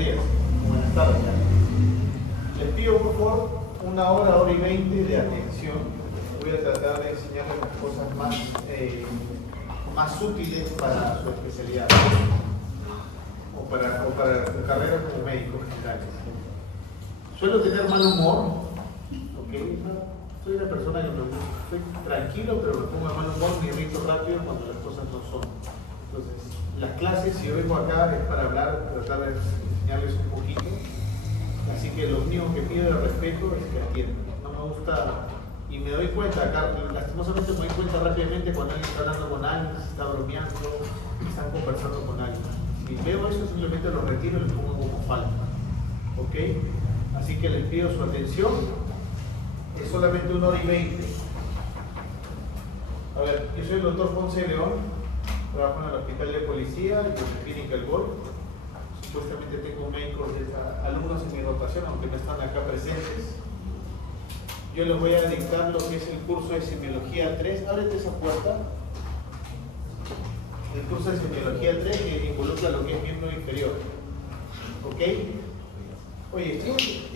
días, buenas tardes. Les pido por favor una hora y 20 de atención. Voy a tratar de enseñarles las cosas más útiles para su especialidad o para su carrera como médico general. Suelo tener mal humor, ¿ok? Soy una persona que estoy tranquilo, pero me pongo de mal humor, me irrito rápido cuando las cosas no son. Entonces, las clases, si yo vengo acá es para hablar, tratar de enseñarles un poquito. Así que lo único que pido de respeto es que atiendan. No me gusta, y me doy cuenta acá, lastimosamente me doy cuenta rápidamente cuando alguien está hablando con alguien, se está bromeando, están conversando con alguien. Si veo eso, simplemente lo retiro y lo pongo como falta. ¿Ok? Así que les pido su atención. Es solamente 1 hora y 20. A ver, yo soy el doctor Ponce León, trabajo en el Hospital de Policía y en la Clínica El Golf. Supuestamente tengo médicos, alumnos en mi rotación, aunque no están acá presentes. Yo les voy a dictar lo que es el curso de Semiología 3. Ábrete esa puerta. El curso de Semiología 3 que involucra lo que es miembro inferior. ¿Ok? Oye,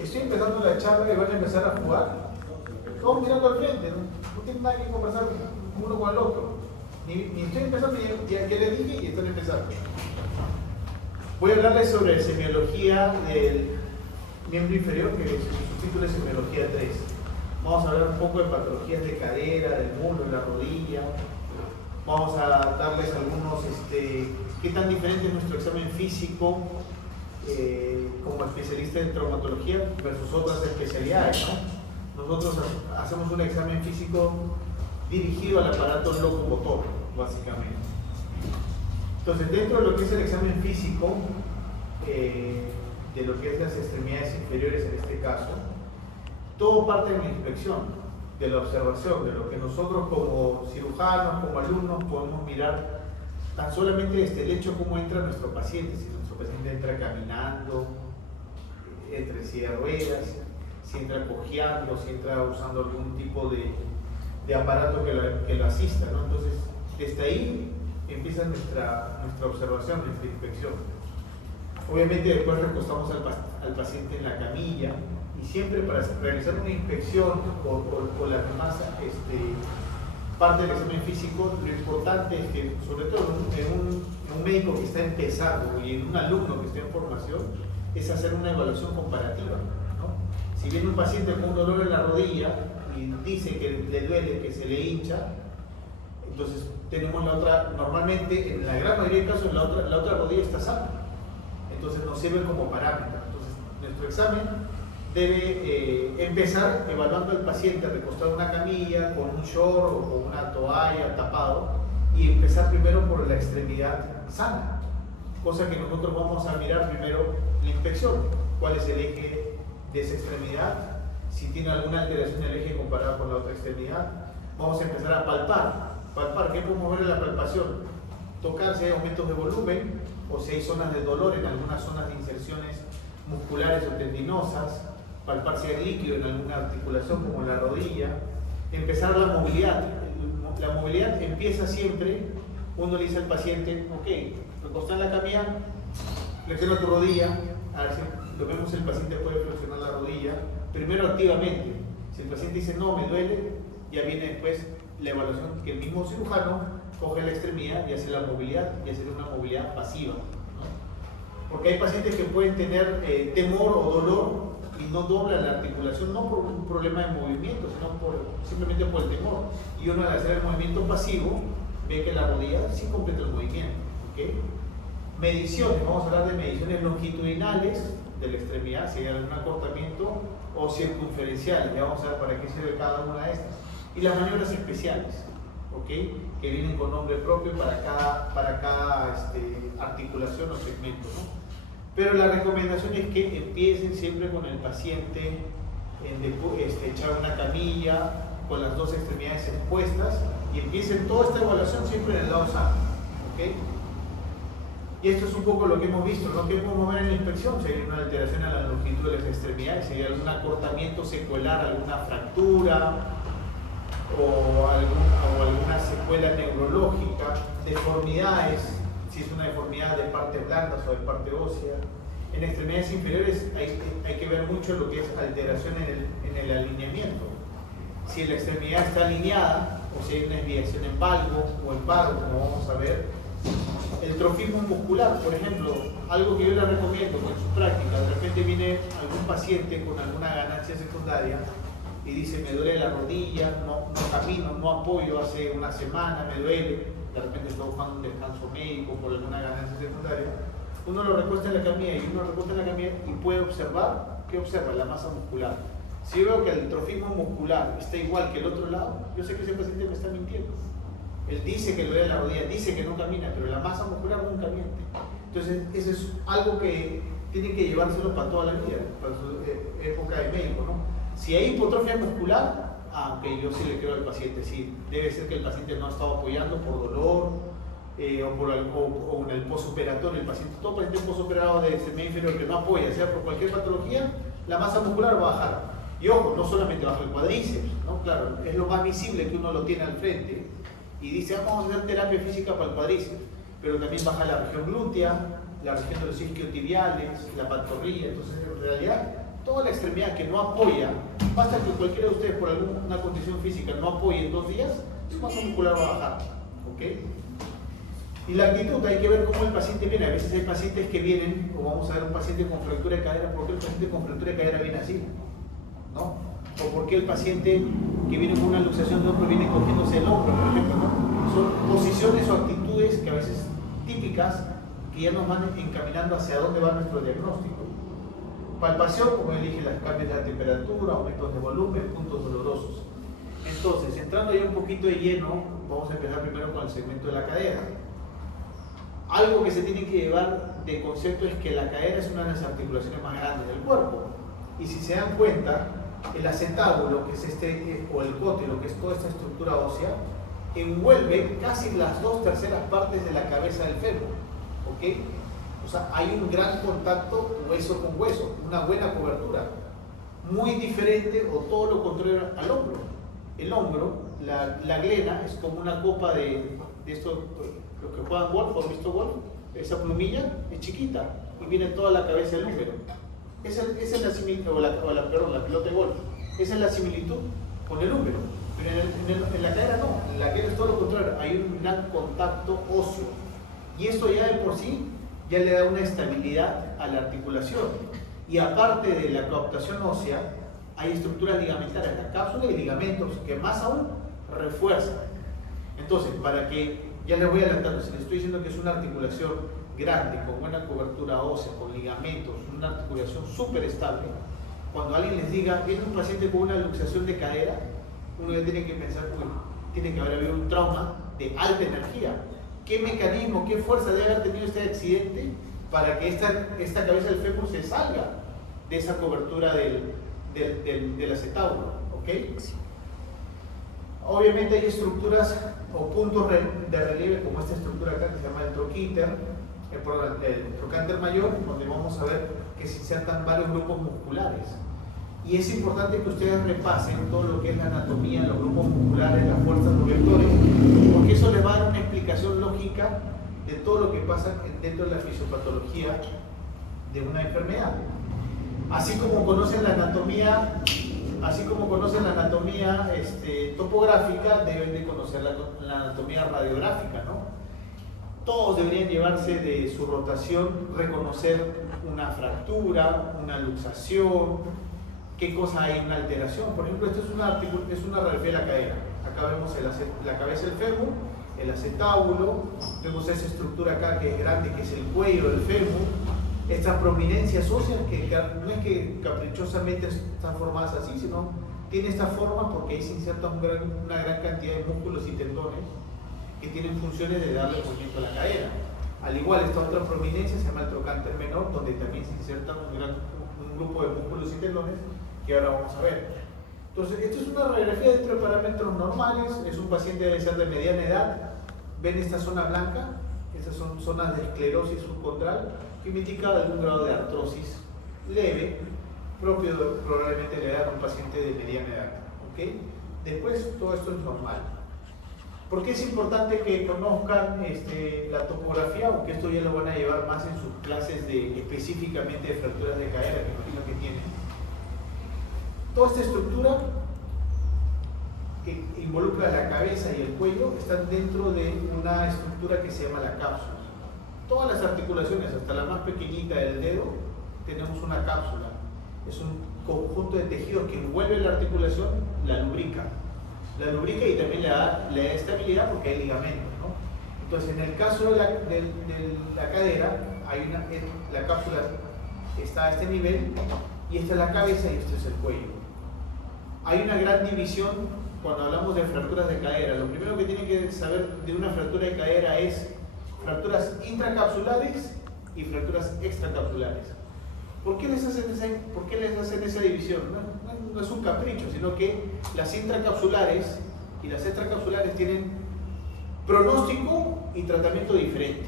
estoy empezando la charla y van a empezar a jugar. Todos mirando al frente, no tienen nada que conversar uno con el otro. Ni estoy empezando, ya les dije y están empezando. Voy a hablarles sobre semiología del miembro inferior, que su título es Semiología 3. Vamos a hablar un poco de patologías de cadera, del muslo, de la rodilla. Vamos a darles algunos, qué tan diferente es nuestro examen físico como especialista en traumatología versus otras especialidades, ¿no? Nosotros hacemos un examen físico dirigido al aparato locomotor, básicamente. Entonces, dentro de lo que es el examen físico, de lo que es las extremidades inferiores en este caso, todo parte de la inspección, de la observación, de lo que nosotros como cirujanos, como alumnos, podemos mirar tan solamente desde el hecho cómo entra nuestro paciente, si nuestro paciente entra caminando, entra en silla de ruedas, si entra cojeando, si entra usando algún tipo de aparato que lo asista, ¿no? Entonces, desde ahí empieza nuestra observación, nuestra inspección. Obviamente después recostamos al paciente en la camilla y siempre para realizar una inspección o la demás parte del examen físico, lo importante es que, sobre todo en un médico que está empezando y en un alumno que está en formación, es hacer una evaluación comparativa, ¿no? Si viene un paciente con un dolor en la rodilla y dice que le duele, que se le hincha, entonces tenemos la otra, normalmente en la gran mayoría de casos la otra rodilla está sana, entonces nos sirve como parámetro. Entonces nuestro examen debe empezar evaluando al paciente recostado en una camilla, con un short o con una toalla tapado, y empezar primero por la extremidad sana, cosa que nosotros vamos a mirar primero la inspección, cuál es el eje de esa extremidad, si tiene alguna alteración en el eje comparado con la otra extremidad. Vamos a empezar a palpar, ¿qué podemos ver en la palpación? Tocar si hay aumentos de volumen o si hay zonas de dolor en algunas zonas de inserciones musculares o tendinosas, palpar si hay líquido en alguna articulación como en la rodilla. Empezar la movilidad. La movilidad empieza siempre, uno le dice al paciente, ok, recostá en la camilla, flexiona tu rodilla, a ver si lo vemos, el paciente puede flexionar la rodilla, primero activamente. Si el paciente dice no, me duele, ya viene después la evaluación, que el mismo cirujano coge la extremidad y hace la movilidad, y hace una movilidad pasiva, ¿no? Porque hay pacientes que pueden tener temor o dolor y no doblan la articulación, no por un problema de movimiento, sino simplemente por el temor. Y uno al hacer el movimiento pasivo ve que la rodilla sí completa el movimiento. ¿Okay? Mediciones, vamos a hablar de mediciones longitudinales de la extremidad, si hay algún acortamiento, o circunferenciales, ya vamos a ver para qué sirve cada una de estas. Y las maniobras especiales, ¿okay? Que vienen con nombre propio para cada articulación o segmento, ¿no? Pero la recomendación es que empiecen siempre con el paciente echado en una camilla, con las dos extremidades expuestas, y empiecen toda esta evaluación siempre en el lado sano. ¿Okay? Y esto es un poco lo que hemos visto, ¿no? ¿Qué podemos ver en la inspección? Si hay una alteración a la longitud de las extremidades, si hay algún acortamiento secuelar, alguna fractura o alguna secuela neurológica, deformidades, si es una deformidad de partes blandas o de parte ósea, En extremidades inferiores hay que ver mucho lo que es alteración en el alineamiento. Si la extremidad está alineada, o si hay una desviación en valgo o en paro, como vamos a ver. El trofismo muscular, por ejemplo, algo que yo les recomiendo en su práctica. De repente viene algún paciente con alguna ganancia secundaria y dice: me duele la rodilla, no camino, no apoyo, hace una semana me duele. De repente está buscando un descanso médico por alguna ganancia secundaria. Uno lo recuesta en la camilla y uno recuesta en la camilla y puede observar. ¿Qué observa? La masa muscular. Si yo veo que el trofismo muscular está igual que el otro lado, yo sé que ese paciente me está mintiendo. Él dice que le duele la rodilla, dice que no camina, pero la masa muscular nunca miente. Entonces, eso es algo que tienen que llevárselo para toda la vida, para su época de médico, ¿no? Si hay hipotrofia muscular, aunque yo sí le creo al paciente, sí, debe ser que el paciente no ha estado apoyando por dolor o en el postoperatorio. El paciente, todo paciente postoperado de extremidad inferior que no apoya, sea por cualquier patología, la masa muscular va a bajar. Y ojo, no solamente baja el cuádriceps, ¿no? Claro, es lo más visible que uno lo tiene al frente y dice: vamos a hacer terapia física para el cuádriceps, pero también baja la región glútea, la región de los isquiotibiales, la pantorrilla. Entonces, en realidad, toda la extremidad que no apoya, basta que cualquiera de ustedes por alguna condición física no apoye en 2 días, su masa muscular va a bajar, ¿ok? Y la actitud, hay que ver cómo el paciente viene. A veces hay pacientes que vienen, o vamos a ver un paciente con fractura de cadera. ¿Por qué el paciente con fractura de cadera viene así? ¿No? O por qué el paciente que viene con una luxación de hombro viene cogiéndose el hombro, por ejemplo, ¿no? Son posiciones o actitudes que a veces típicas que ya nos van encaminando hacia dónde va nuestro diagnóstico. Palpación, como yo dije, las cambios de la temperatura, aumentos de volumen, puntos dolorosos. Entonces, entrando ya un poquito de lleno, vamos a empezar primero con el segmento de la cadera. Algo que se tiene que llevar de concepto es que la cadera es una de las articulaciones más grandes del cuerpo. Y si se dan cuenta, el acetábulo, que es o el cótilo, que es toda esta estructura ósea, envuelve casi las 2/3 partes de la cabeza del fémur, ¿ok? O sea, hay un gran contacto hueso con hueso, una buena cobertura, muy diferente o todo lo contrario al hombro. El hombro, la glena, es como una copa de esto, los que juegan golf, ¿han visto golf? Esa plumilla es chiquita y viene toda la cabeza del húmero. Esa es la similitud, la pelota de golf. Esa es la similitud con el húmero. Pero en la cadera no, en la cadera es todo lo contrario, hay un gran contacto óseo. Y esto ya de por sí ya le da una estabilidad a la articulación. Y aparte de la coaptación ósea, hay estructuras ligamentarias, la cápsula y ligamentos, que más aún refuerzan. Entonces, para que, ya les voy adelantando, si les estoy diciendo que es una articulación grande, con buena cobertura ósea, con ligamentos, una articulación súper estable, cuando alguien les diga: viene un paciente con una luxación de cadera, uno ya tiene que pensar: tiene que haber habido un trauma de alta energía. ¿Qué mecanismo, qué fuerza debe haber tenido este accidente para que esta cabeza del fémur se salga de esa cobertura del acetábulo? ¿Ok? Obviamente hay estructuras o puntos de relieve como esta estructura acá que se llama el troquíter, el trocánter mayor, donde vamos a ver que se insertan varios grupos musculares. Y es importante que ustedes repasen todo lo que es la anatomía, los grupos musculares, las fuerzas, los vectores, porque eso les va a dar una explicación lógica de todo lo que pasa dentro de la fisiopatología de una enfermedad. Así como conocen la anatomía topográfica, deben de conocer la anatomía radiográfica, ¿no? Todos deberían llevarse de su rotación, reconocer una fractura, una luxación, qué cosa hay, una alteración. Por ejemplo, esto es una radiografía de la cadera. Acá vemos la cabeza del fémur, el acetábulo, vemos esa estructura acá que es grande, que es el cuello del fémur. Estas prominencias óseas, que no es que caprichosamente están formadas así, sino tiene esta forma porque ahí se insertan una gran cantidad de músculos y tendones que tienen funciones de darle movimiento a la cadera. Al igual, esta otra prominencia se llama el trocánter menor, donde también se insertan un grupo de músculos y tendones que ahora vamos a ver. Entonces, esto es una radiografía dentro de parámetros normales. Es un paciente debe ser de mediana edad. Ven esta zona blanca, estas son zonas de esclerosis subcondral que me indica algún grado de artrosis leve, propio probablemente de la edad de un paciente de mediana edad. ¿Okay? Después, todo esto es normal. ¿Por qué es importante que conozcan la topografía? Aunque esto ya lo van a llevar más en sus clases específicamente de fracturas de cadera, que imagino que tienen. Toda esta estructura que involucra la cabeza y el cuello están dentro de una estructura que se llama la cápsula. Todas las articulaciones, hasta la más pequeñita del dedo, tenemos una cápsula. Es un conjunto de tejidos que envuelve la articulación, la lubrica. La lubrica y también le da estabilidad porque hay ligamentos, ¿no? Entonces, en el caso de la cadera, la cápsula está a este nivel, y esta es la cabeza y este es el cuello. Hay una gran división cuando hablamos de fracturas de cadera. Lo primero que tienen que saber de una fractura de cadera es fracturas intracapsulares y fracturas extracapsulares. ¿Por qué les hacen esa división? No es un capricho, sino que las intracapsulares y las extracapsulares tienen pronóstico y tratamiento diferente.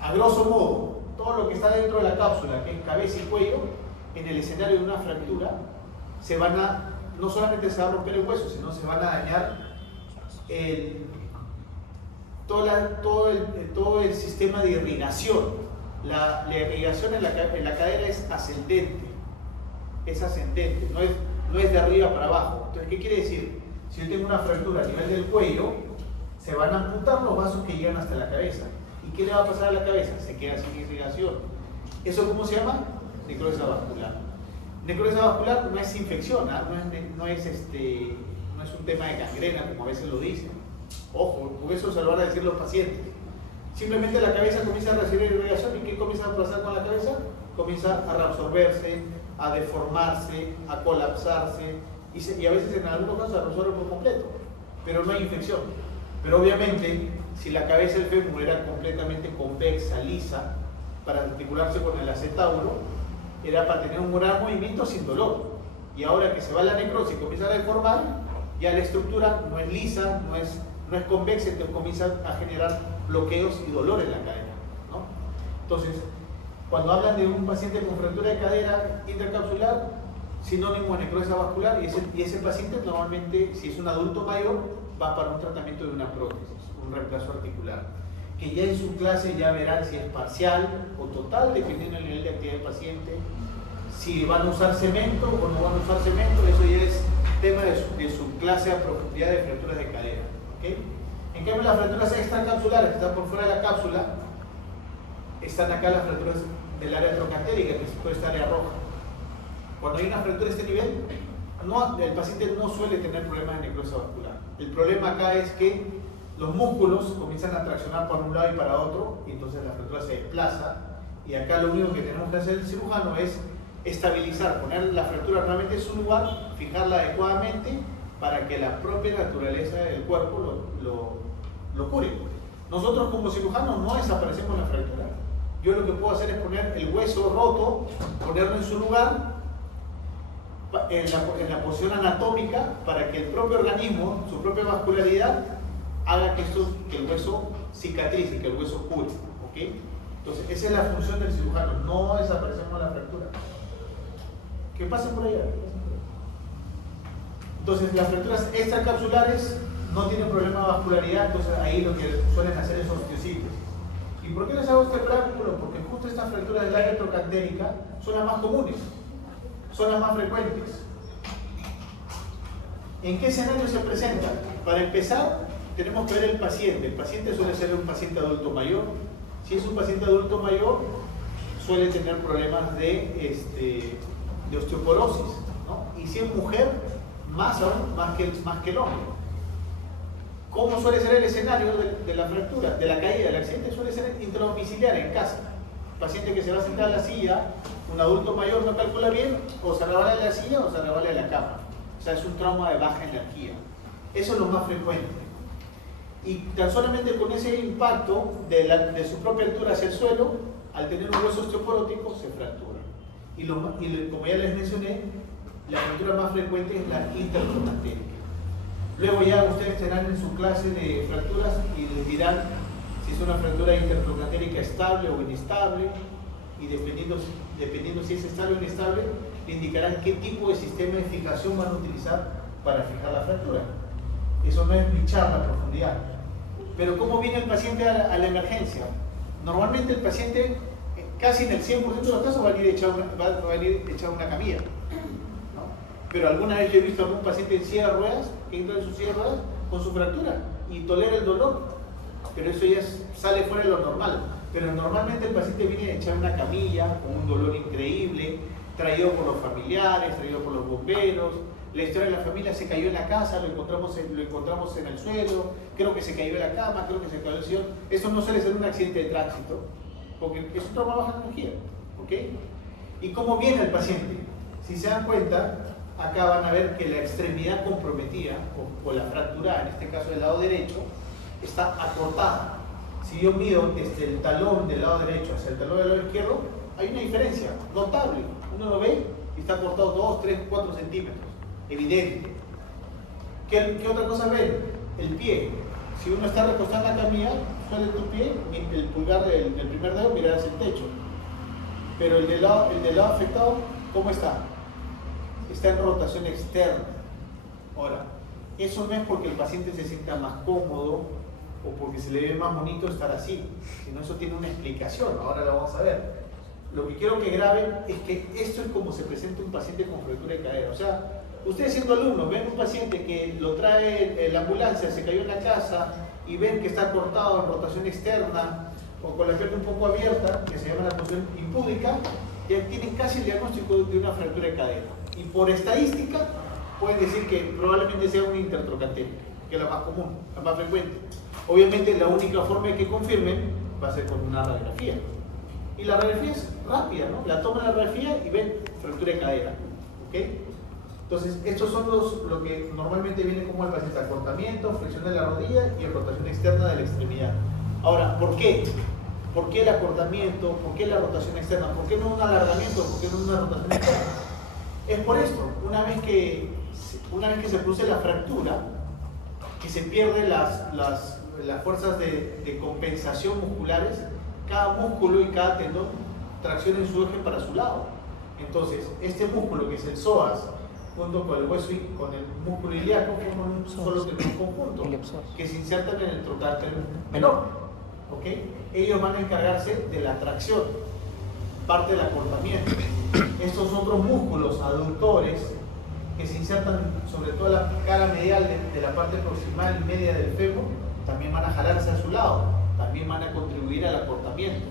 A grosso modo, todo lo que está dentro de la cápsula, que es cabeza y cuello, en el escenario de una fractura, no solamente se va a romper el hueso, sino se van a dañar todo el sistema de irrigación. La irrigación en la cadera es ascendente, no es de arriba para abajo. Entonces, ¿qué quiere decir? Si yo tengo una fractura a nivel del cuello, se van a amputar los vasos que llegan hasta la cabeza. ¿Y qué le va a pasar a la cabeza? Se queda sin irrigación. ¿Eso cómo se llama? Necrosis vascular. Necrosis vascular no es infección, no es un tema de gangrena, como a veces lo dicen. Ojo, por eso se lo van a decir los pacientes. Simplemente la cabeza comienza a recibir irrigación, y ¿qué comienza a pasar con la cabeza? Comienza a reabsorberse, a deformarse, a colapsarse, y a veces en algunos casos se resuelve por completo, pero no hay infección. Pero obviamente, si la cabeza del fémur era completamente convexa, lisa, para articularse con el acetábulo, era para tener un gran movimiento sin dolor. Y ahora que se va la necrosis y comienza a deformar, ya la estructura no es lisa, no es convexa, entonces comienza a generar bloqueos y dolor en la cadera, ¿no? Entonces, cuando hablan de un paciente con fractura de cadera intracapsular, sinónimo de necrosis vascular, y ese paciente normalmente, si es un adulto mayor, va para un tratamiento de una prótesis, un reemplazo articular, que ya en su clase ya verán si es parcial o total, dependiendo del nivel de actividad del paciente, si van a usar cemento o no van a usar cemento. Eso ya es tema de su clase a profundidad de fracturas de cadera, ¿okay? En cambio, las fracturas extracapsulares, que están por fuera de la cápsula, están acá las fracturas del área trocantérica, que es toda esta área roja. Cuando hay una fractura de este nivel, el paciente no suele tener problemas de necrosis vascular. El problema acá es que los músculos comienzan a traccionar para un lado y para otro, y entonces la fractura se desplaza, y acá lo único que tenemos que hacer el cirujano es estabilizar, poner la fractura nuevamente en su lugar, fijarla adecuadamente para que la propia naturaleza del cuerpo lo cure. Nosotros como cirujanos no desaparecemos la fractura. Yo lo que puedo hacer es poner el hueso roto, ponerlo en su lugar, en la posición anatómica, para que el propio organismo, su propia vascularidad, haga que el hueso cicatrice, que el hueso cure, ¿okay? Entonces, esa es la función del cirujano, no desaparecemos la fractura. Que pase por allá. Entonces, las fracturas extracapsulares no tienen problema de vascularidad, entonces ahí lo que suelen hacer es osteosíntesis. ¿Y por qué les hago este preámbulo? Porque justo estas fracturas del área trocantérica son las más comunes, son las más frecuentes. ¿En qué escenario se presentan? Para empezar, tenemos que ver el paciente. El paciente suele ser un paciente adulto mayor. Si es un paciente adulto mayor, suele tener problemas de osteoporosis, ¿no? Y si es mujer, más aún, más que el hombre. ¿Cómo suele ser el escenario de la fractura, de la caída, del accidente? Suele ser intradomiciliar, en casa. El paciente que se va a sentar en la silla, un adulto mayor no calcula bien, o se resbala de la silla o se resbala de la cama. O sea, es un trauma de baja energía. Eso es lo más frecuente. Y tan solamente con ese impacto de su propia altura hacia el suelo, al tener un hueso osteoporótico, se fractura. Y como ya les mencioné, la fractura más frecuente es la intertrocantérica. Luego ya ustedes tendrán en su clase de fracturas y les dirán si es una fractura intertrocantérica estable o inestable, y dependiendo si es estable o inestable, le indicarán qué tipo de sistema de fijación van a utilizar para fijar la fractura. Eso no es mi charla a profundidad. Pero ¿cómo viene el paciente a la emergencia? Normalmente el paciente, casi en el 100% de los casos, va a venir echado a una camilla, ¿no? Pero alguna vez yo he visto a algún paciente en silla de ruedas, que entra en su silla de ruedas con su fractura y tolera el dolor, pero eso ya sale fuera de lo normal. Pero normalmente el paciente viene echado a una camilla con un dolor increíble, traído por los familiares, traído por los bomberos. La historia de la familia: se cayó en la casa, lo encontramos en el suelo, creo que se cayó en la cama, creo que se cayó en el sillón. Eso no suele ser un accidente de tránsito, porque es un trauma de baja energía, ¿ok? ¿Y cómo viene el paciente? Si se dan cuenta, acá van a ver que la extremidad comprometida, o la fractura, en este caso del lado derecho, está acortada. Si yo mido desde el talón del lado derecho hacia el talón del lado izquierdo, hay una diferencia notable. Uno lo ve y está cortado 2, 3, 4 centímetros. Evidente. ¿Qué otra cosa ven? El pie. Si uno está recostado en la camilla, suele tu pie, el pulgar del primer dedo mirar hacia el techo. Pero el del lado afectado, ¿cómo está? Está en rotación externa. Ahora, eso no es porque el paciente se sienta más cómodo o porque se le ve más bonito estar así, sino eso tiene una explicación. Ahora lo vamos a ver. Lo que quiero que graben es que esto es como se presenta un paciente con fractura de cadera. O sea, ustedes siendo alumnos ven un paciente que lo trae la ambulancia, se cayó en la casa y ven que está cortado en rotación externa o con la pierna un poco abierta, que se llama la posición impúdica, ya tienen casi el diagnóstico de una fractura de cadera. Y por estadística pueden decir que probablemente sea una intertrocantérica, que es la más común, la más frecuente. Obviamente la única forma de que confirmen va a ser con una radiografía. Y la radiografía es rápida, ¿no? La toman la radiografía y ven fractura de cadera, ¿ok? Entonces, estos son lo que normalmente viene como el paciente: acortamiento, flexión de la rodilla y rotación externa de la extremidad. Ahora, ¿por qué? ¿Por qué el acortamiento? ¿Por qué la rotación externa? ¿Por qué no un alargamiento? ¿Por qué no una rotación externa? Es por esto: una vez que se produce la fractura, que se pierden las fuerzas de compensación musculares, cada músculo y cada tendón tracciona en su eje para su lado. Entonces, este músculo, que es el psoas, junto con el hueso y con el músculo ilíaco, forman un solo tendón conjunto que se insertan en el trocánter menor, ¿ok? Ellos van a encargarse de la tracción, parte del acortamiento. Estos otros músculos aductores que se insertan sobre todo la cara medial de la parte proximal y media del fémur, también van a jalarse a su lado, también van a contribuir al acortamiento.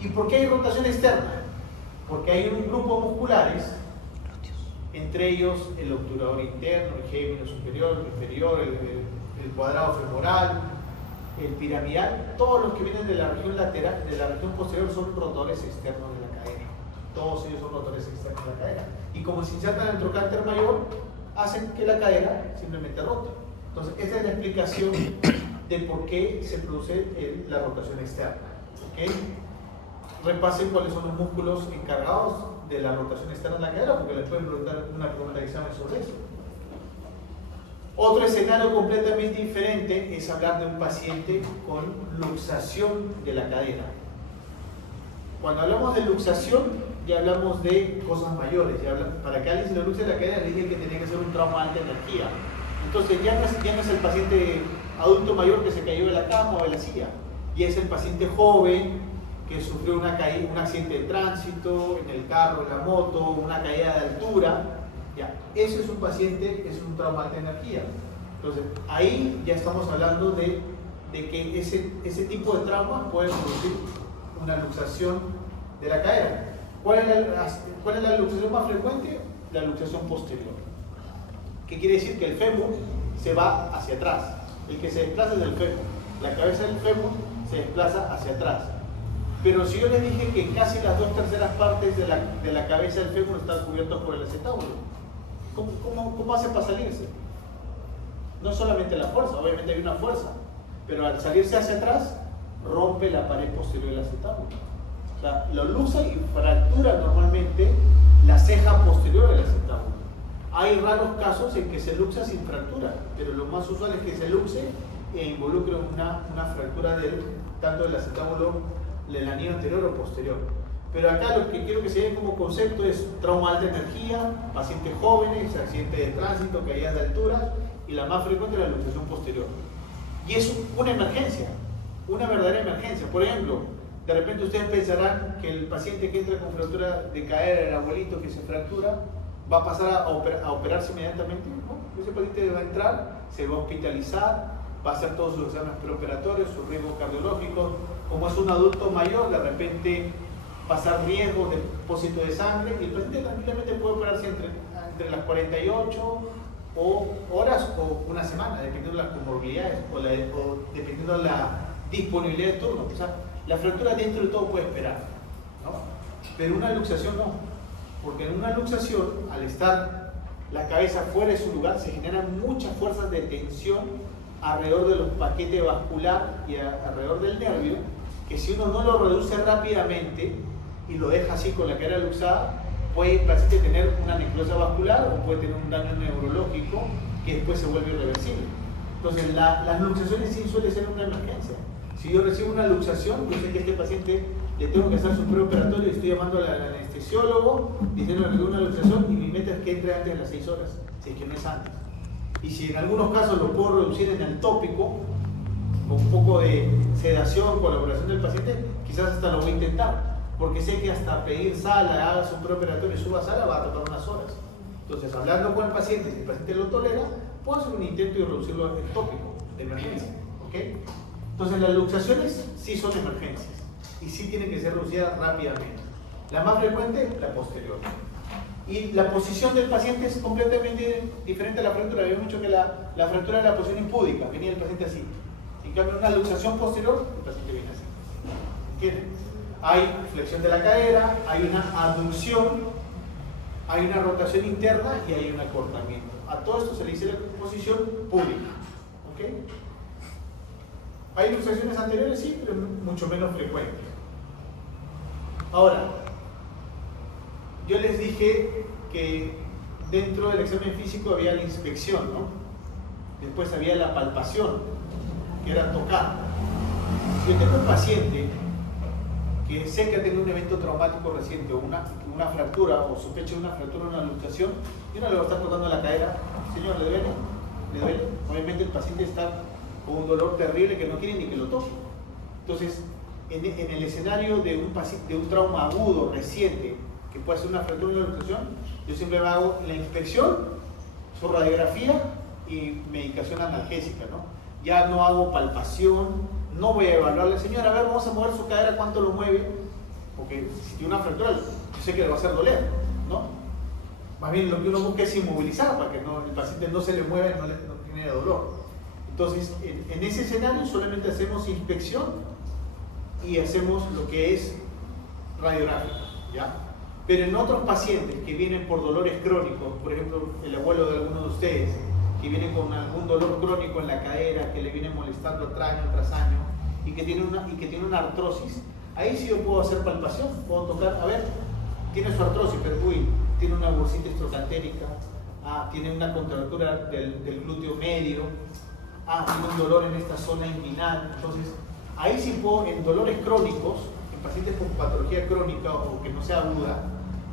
¿Y por qué hay rotación externa? Porque hay un grupo musculares, entre ellos el obturador interno, el gémino superior, el inferior, el cuadrado femoral, el piramidal. Todos los que vienen de la región lateral, de la región posterior, son rotores externos de la cadera. Todos ellos son rotores externos de la cadera. Y como se insertan en el trocánter mayor, hacen que la cadera simplemente rote. Entonces, esta es la explicación de por qué se produce la rotación externa, ¿okay? Repasen cuáles son los músculos encargados de la rotación externa de la cadera, porque les pueden preguntar una pregunta de examen sobre eso. Otro escenario completamente diferente es hablar de un paciente con luxación de la cadera. Cuando hablamos de luxación, ya hablamos de cosas mayores. Para que alguien se le luxe la cadera, le dije que tenía que ser un trauma de alta energía. Entonces ya no es el paciente adulto mayor que se cayó de la cama o de la silla, y es el paciente joven que sufrió un accidente de tránsito, en el carro, en la moto, una caída de altura. Ya, eso es un paciente, es un trauma de alta energía. Entonces ahí ya estamos hablando de que ese tipo de trauma puede producir una luxación de la cadera. ¿Cuál es la luxación más frecuente? La luxación posterior. ¿Qué quiere decir? Que el fémur se va hacia atrás. El que se desplaza es el fémur. La cabeza del fémur se desplaza hacia atrás. Pero si yo les dije que casi las 2/3 partes de la cabeza del fémur están cubiertos por el acetábulo, ¿cómo hace para salirse? No solamente la fuerza, obviamente hay una fuerza, pero al salirse hacia atrás, rompe la pared posterior del acetábulo. O sea, lo luxa y fractura normalmente la ceja posterior del acetábulo. Hay raros casos en que se luxa sin fractura, pero lo más usual es que se luxe e involucre una fractura tanto del acetábulo del anillo anterior o posterior. Pero acá lo que quiero que se den como concepto es trauma de alta energía, pacientes jóvenes, accidentes de tránsito, caídas de altura, y la más frecuente es la luxación posterior. Y es una emergencia, una verdadera emergencia. Por ejemplo, de repente ustedes pensarán que el paciente que entra con fractura de cadera, el abuelito que se fractura, va a pasar a operarse inmediatamente. ¿No? Ese paciente va a entrar, se va a hospitalizar, va a hacer todos sus exámenes preoperatorios, sus riesgos cardiológicos. Como es un adulto mayor, de repente pasar riesgos de depósito de sangre, y el paciente tranquilamente puede operarse entre las 48 horas o una semana, dependiendo de las comorbilidades o dependiendo de la disponibilidad de turno. O sea, la fractura dentro de todo puede esperar, ¿no? Pero una luxación no, porque en una luxación, al estar la cabeza fuera de su lugar, se generan muchas fuerzas de tensión alrededor de los paquetes vascular y alrededor del nervio, que si uno no lo reduce rápidamente y lo deja así con la cadera luxada, puede el paciente tener una necrosis vascular o puede tener un daño neurológico que después se vuelve irreversible. Entonces, las luxaciones sí suelen ser una emergencia. Si yo recibo una luxación, yo sé que a este paciente le tengo que hacer su preoperatorio y estoy llamando al anestesiólogo diciendo que tengo una luxación, y mi meta es que entre antes de las 6 horas, si es que no es antes. Y si en algunos casos lo puedo reducir en el tópico, con un poco de sedación, colaboración del paciente, quizás hasta lo voy a intentar, porque sé que hasta pedir sala, haga su preoperatorio y suba a sala va a tomar unas horas. Entonces, hablando con el paciente, si el paciente lo tolera, puedo hacer un intento y reducirlo en tópico de emergencia. ¿Okay? Entonces, las luxaciones sí son emergencias y sí tienen que ser reducidas rápidamente. La más frecuente, la posterior. Y la posición del paciente es completamente diferente a la fractura. Habíamos dicho que la fractura era la posición impúdica, venía el paciente así. En cambio, en una luxación posterior, el paciente viene así. ¿Entienden? Hay flexión de la cadera, hay una aducción, hay una rotación interna y hay un acortamiento. A todo esto se le dice la posición pública. ¿Okay? ¿Hay luxaciones anteriores? Sí, pero mucho menos frecuentes. Ahora, yo les dije que dentro del examen físico había la inspección, ¿no? Después había la palpación, que era tocar. Si yo tengo un paciente que sé que ha tenido un evento traumático reciente o una fractura o sospecha de una fractura o una luxación, yo no le voy a estar tocando la cadera. Señor, ¿le duele? ¿Le duele? Obviamente el paciente está con un dolor terrible que no quiere ni que lo toque. Entonces, en el escenario de un trauma agudo, reciente, que puede ser una fractura o una luxación, yo siempre hago la inspección, su radiografía y medicación analgésica, ¿no? Ya no hago palpación, no voy a evaluarle, señora, a ver, vamos a mover su cadera, ¿cuánto lo mueve? Porque si tiene una fractura, yo sé que le va a hacer doler, ¿no? Más bien lo que uno busca es inmovilizar para que el paciente no se le mueva y no genere dolor. Entonces, en ese escenario solamente hacemos inspección y hacemos lo que es radiográfica, ¿ya? Pero en otros pacientes que vienen por dolores crónicos, por ejemplo, el abuelo de alguno de ustedes, que viene con algún dolor crónico en la cadera, que le viene molestando año tras año y que tiene una artrosis, ahí sí yo puedo hacer palpación, puedo tocar, a ver, tiene su artrosis, pero tiene una bursitis trocantérica, tiene una contractura del glúteo medio, tiene un dolor en esta zona inguinal. Entonces, ahí sí puedo, en dolores crónicos, en pacientes con patología crónica o que no sea aguda,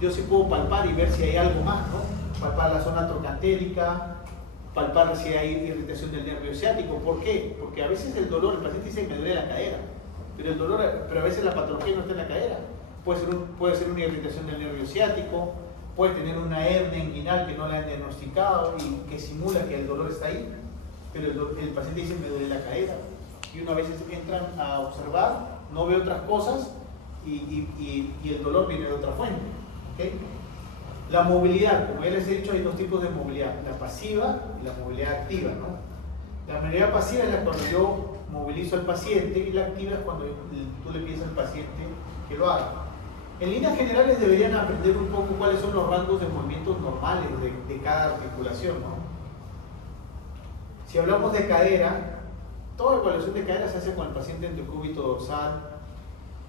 yo sí puedo palpar y ver si hay algo más, ¿no? Palpar la zona trocantérica, palpar si hay irritación del nervio ciático. ¿Por qué? Porque a veces el dolor, el paciente dice que me duele la cadera, pero a veces la patología no está en la cadera. Puede ser una irritación del nervio ciático, puede tener una hernia inguinal que no la han diagnosticado y que simula que el dolor está ahí, pero el paciente dice me duele la cadera. Y uno a veces entran a observar, no ve otras cosas y el dolor viene de otra fuente. ¿Okay? La movilidad, como ya les he dicho, hay dos tipos de movilidad, la pasiva y la movilidad activa, ¿no? La movilidad pasiva es la cuando yo movilizo al paciente y la activa es cuando tú le pides al paciente que lo haga. En líneas generales deberían aprender un poco cuáles son los rangos de movimientos normales de cada articulación, ¿no? Si hablamos de cadera, toda evaluación de cadera se hace con el paciente en decúbito dorsal,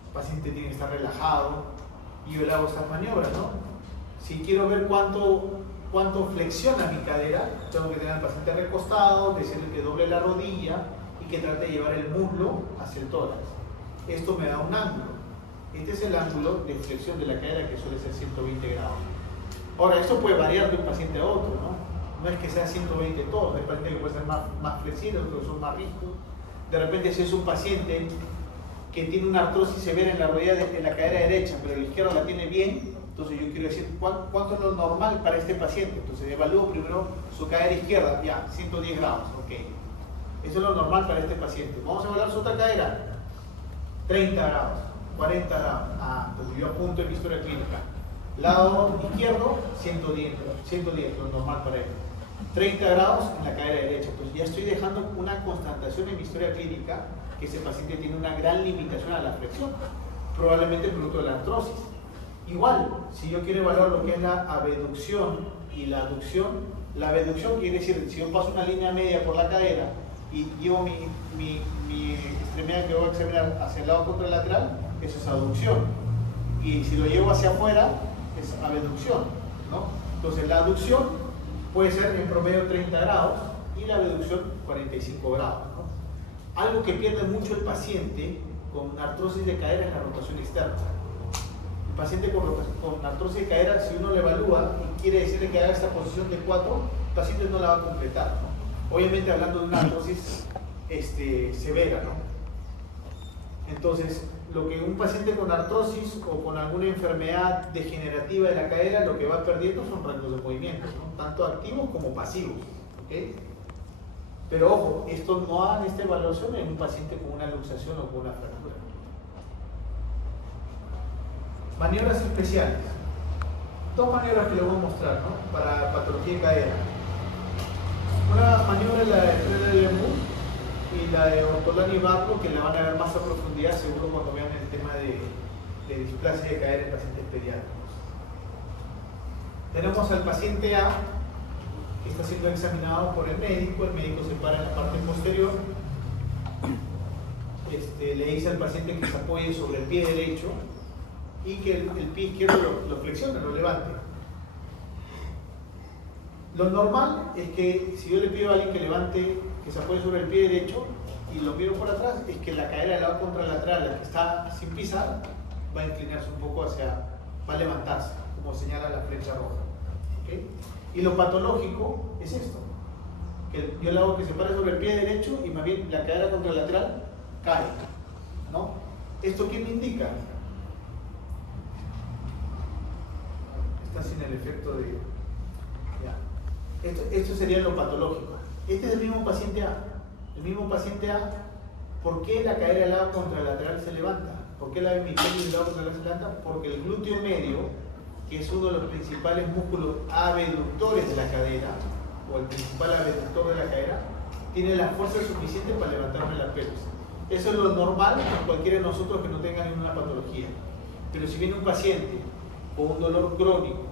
el paciente tiene que estar relajado y yo le hago estas maniobras, ¿no? Si quiero ver cuánto flexiona mi cadera, tengo que tener al paciente recostado, decirle que doble la rodilla y que trate de llevar el muslo hacia el tórax. Esto me da un ángulo. Este es el ángulo de flexión de la cadera, que suele ser 120 grados. Ahora, esto puede variar de un paciente a otro, ¿no? No es que sea 120 todos, hay pacientes que pueden ser más flexibles, otros que son más rígidos, De repente si es un paciente que tiene una artrosis severa en la rodilla en la cadera derecha, pero la izquierda la tiene bien, entonces yo quiero decir cuánto es lo normal para este paciente. Entonces evalúo primero su cadera izquierda, ya, 110 grados, ok. Eso es lo normal para este paciente. Vamos a evaluar su otra cadera, 30 grados, 40 grados. Entonces yo apunto en mi historia clínica. Lado izquierdo, 110, lo normal para él. 30 grados en la cadera derecha. Entonces ya estoy dejando una constatación en mi historia clínica que ese paciente tiene una gran limitación a la flexión, probablemente producto de la artrosis. Igual, si yo quiero evaluar lo que es la abducción y la aducción, la abducción quiere decir, si yo paso una línea media por la cadera y llevo mi extremidad que voy a examinar hacia el lado contralateral, eso es aducción. Y si lo llevo hacia afuera, es abducción, ¿no? Entonces la aducción puede ser en promedio 30 grados y la abducción 45 grados, ¿no? Algo que pierde mucho el paciente con artrosis de cadera es la rotación externa. El paciente con artrosis de cadera, si uno lo evalúa y quiere decirle que haga esta posición de 4, el paciente no la va a completar, ¿no? Obviamente hablando de una artrosis severa, ¿no? Entonces, lo que un paciente con artrosis o con alguna enfermedad degenerativa de la cadera lo que va perdiendo son rangos de movimiento, ¿no? Tanto activos como pasivos, ¿okay? Pero ojo, esto no hagan esta evaluación en un paciente con una luxación o con una fractura. Maniobras especiales. Dos maniobras que les voy a mostrar, ¿no? Para patología de cadera. Una maniobra es la de Lemur y la de Ortolani y Barlow, que la van a ver más a profundidad seguro cuando vean el tema de displasia de cadera en pacientes pediátricos. Tenemos al paciente A que está siendo examinado por el médico se para en la parte posterior, le dice al paciente que se apoye sobre el pie derecho y que el pie izquierdo lo flexione, lo levante. Lo normal es que si yo le pido a alguien que levante, que se apoye sobre el pie derecho y lo miro por atrás, es que la cadera del lado contralateral, la que está sin pisar, va a inclinarse un poco va a levantarse, como señala la flecha roja. ¿Okay? Y lo patológico es esto, que yo le hago que se pare sobre el pie derecho y más bien la cadera contralateral cae, ¿no? ¿Esto qué me indica? Está sin el efecto de... Ya. Esto sería lo patológico. Este es el mismo paciente A. El mismo paciente A, ¿por qué la cadera del lado contralateral se levanta? ¿Por qué la hemipelis del lado contralateral se levanta? Porque el glúteo medio, que es uno de los principales músculos abductores de la cadera, o el principal abductor de la cadera, tiene la fuerza suficiente para levantarme la pelvis. Eso es lo normal en cualquiera de nosotros que no tenga ninguna patología. Pero si viene un paciente con un dolor crónico,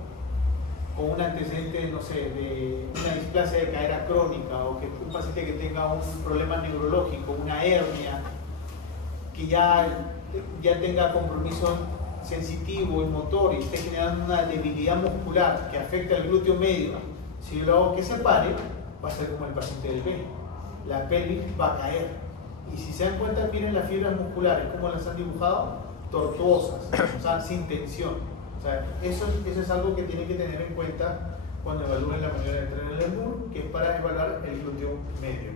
con un antecedente, no sé, de una displasia de cadera crónica, o que un paciente que tenga un problema neurológico, una hernia, que ya tenga compromiso sensitivo y motor y esté generando una debilidad muscular que afecta al glúteo medio, si yo lo hago que se pare, va a ser como el paciente del B. La pelvis va a caer. Y si se dan cuenta, miren las fibras musculares, como las han dibujado, tortuosas, o sea, sin tensión. O sea, eso es algo que tienen que tener en cuenta cuando evalúen la maniobra de Trendelenburg, que es para evaluar el glúteo medio.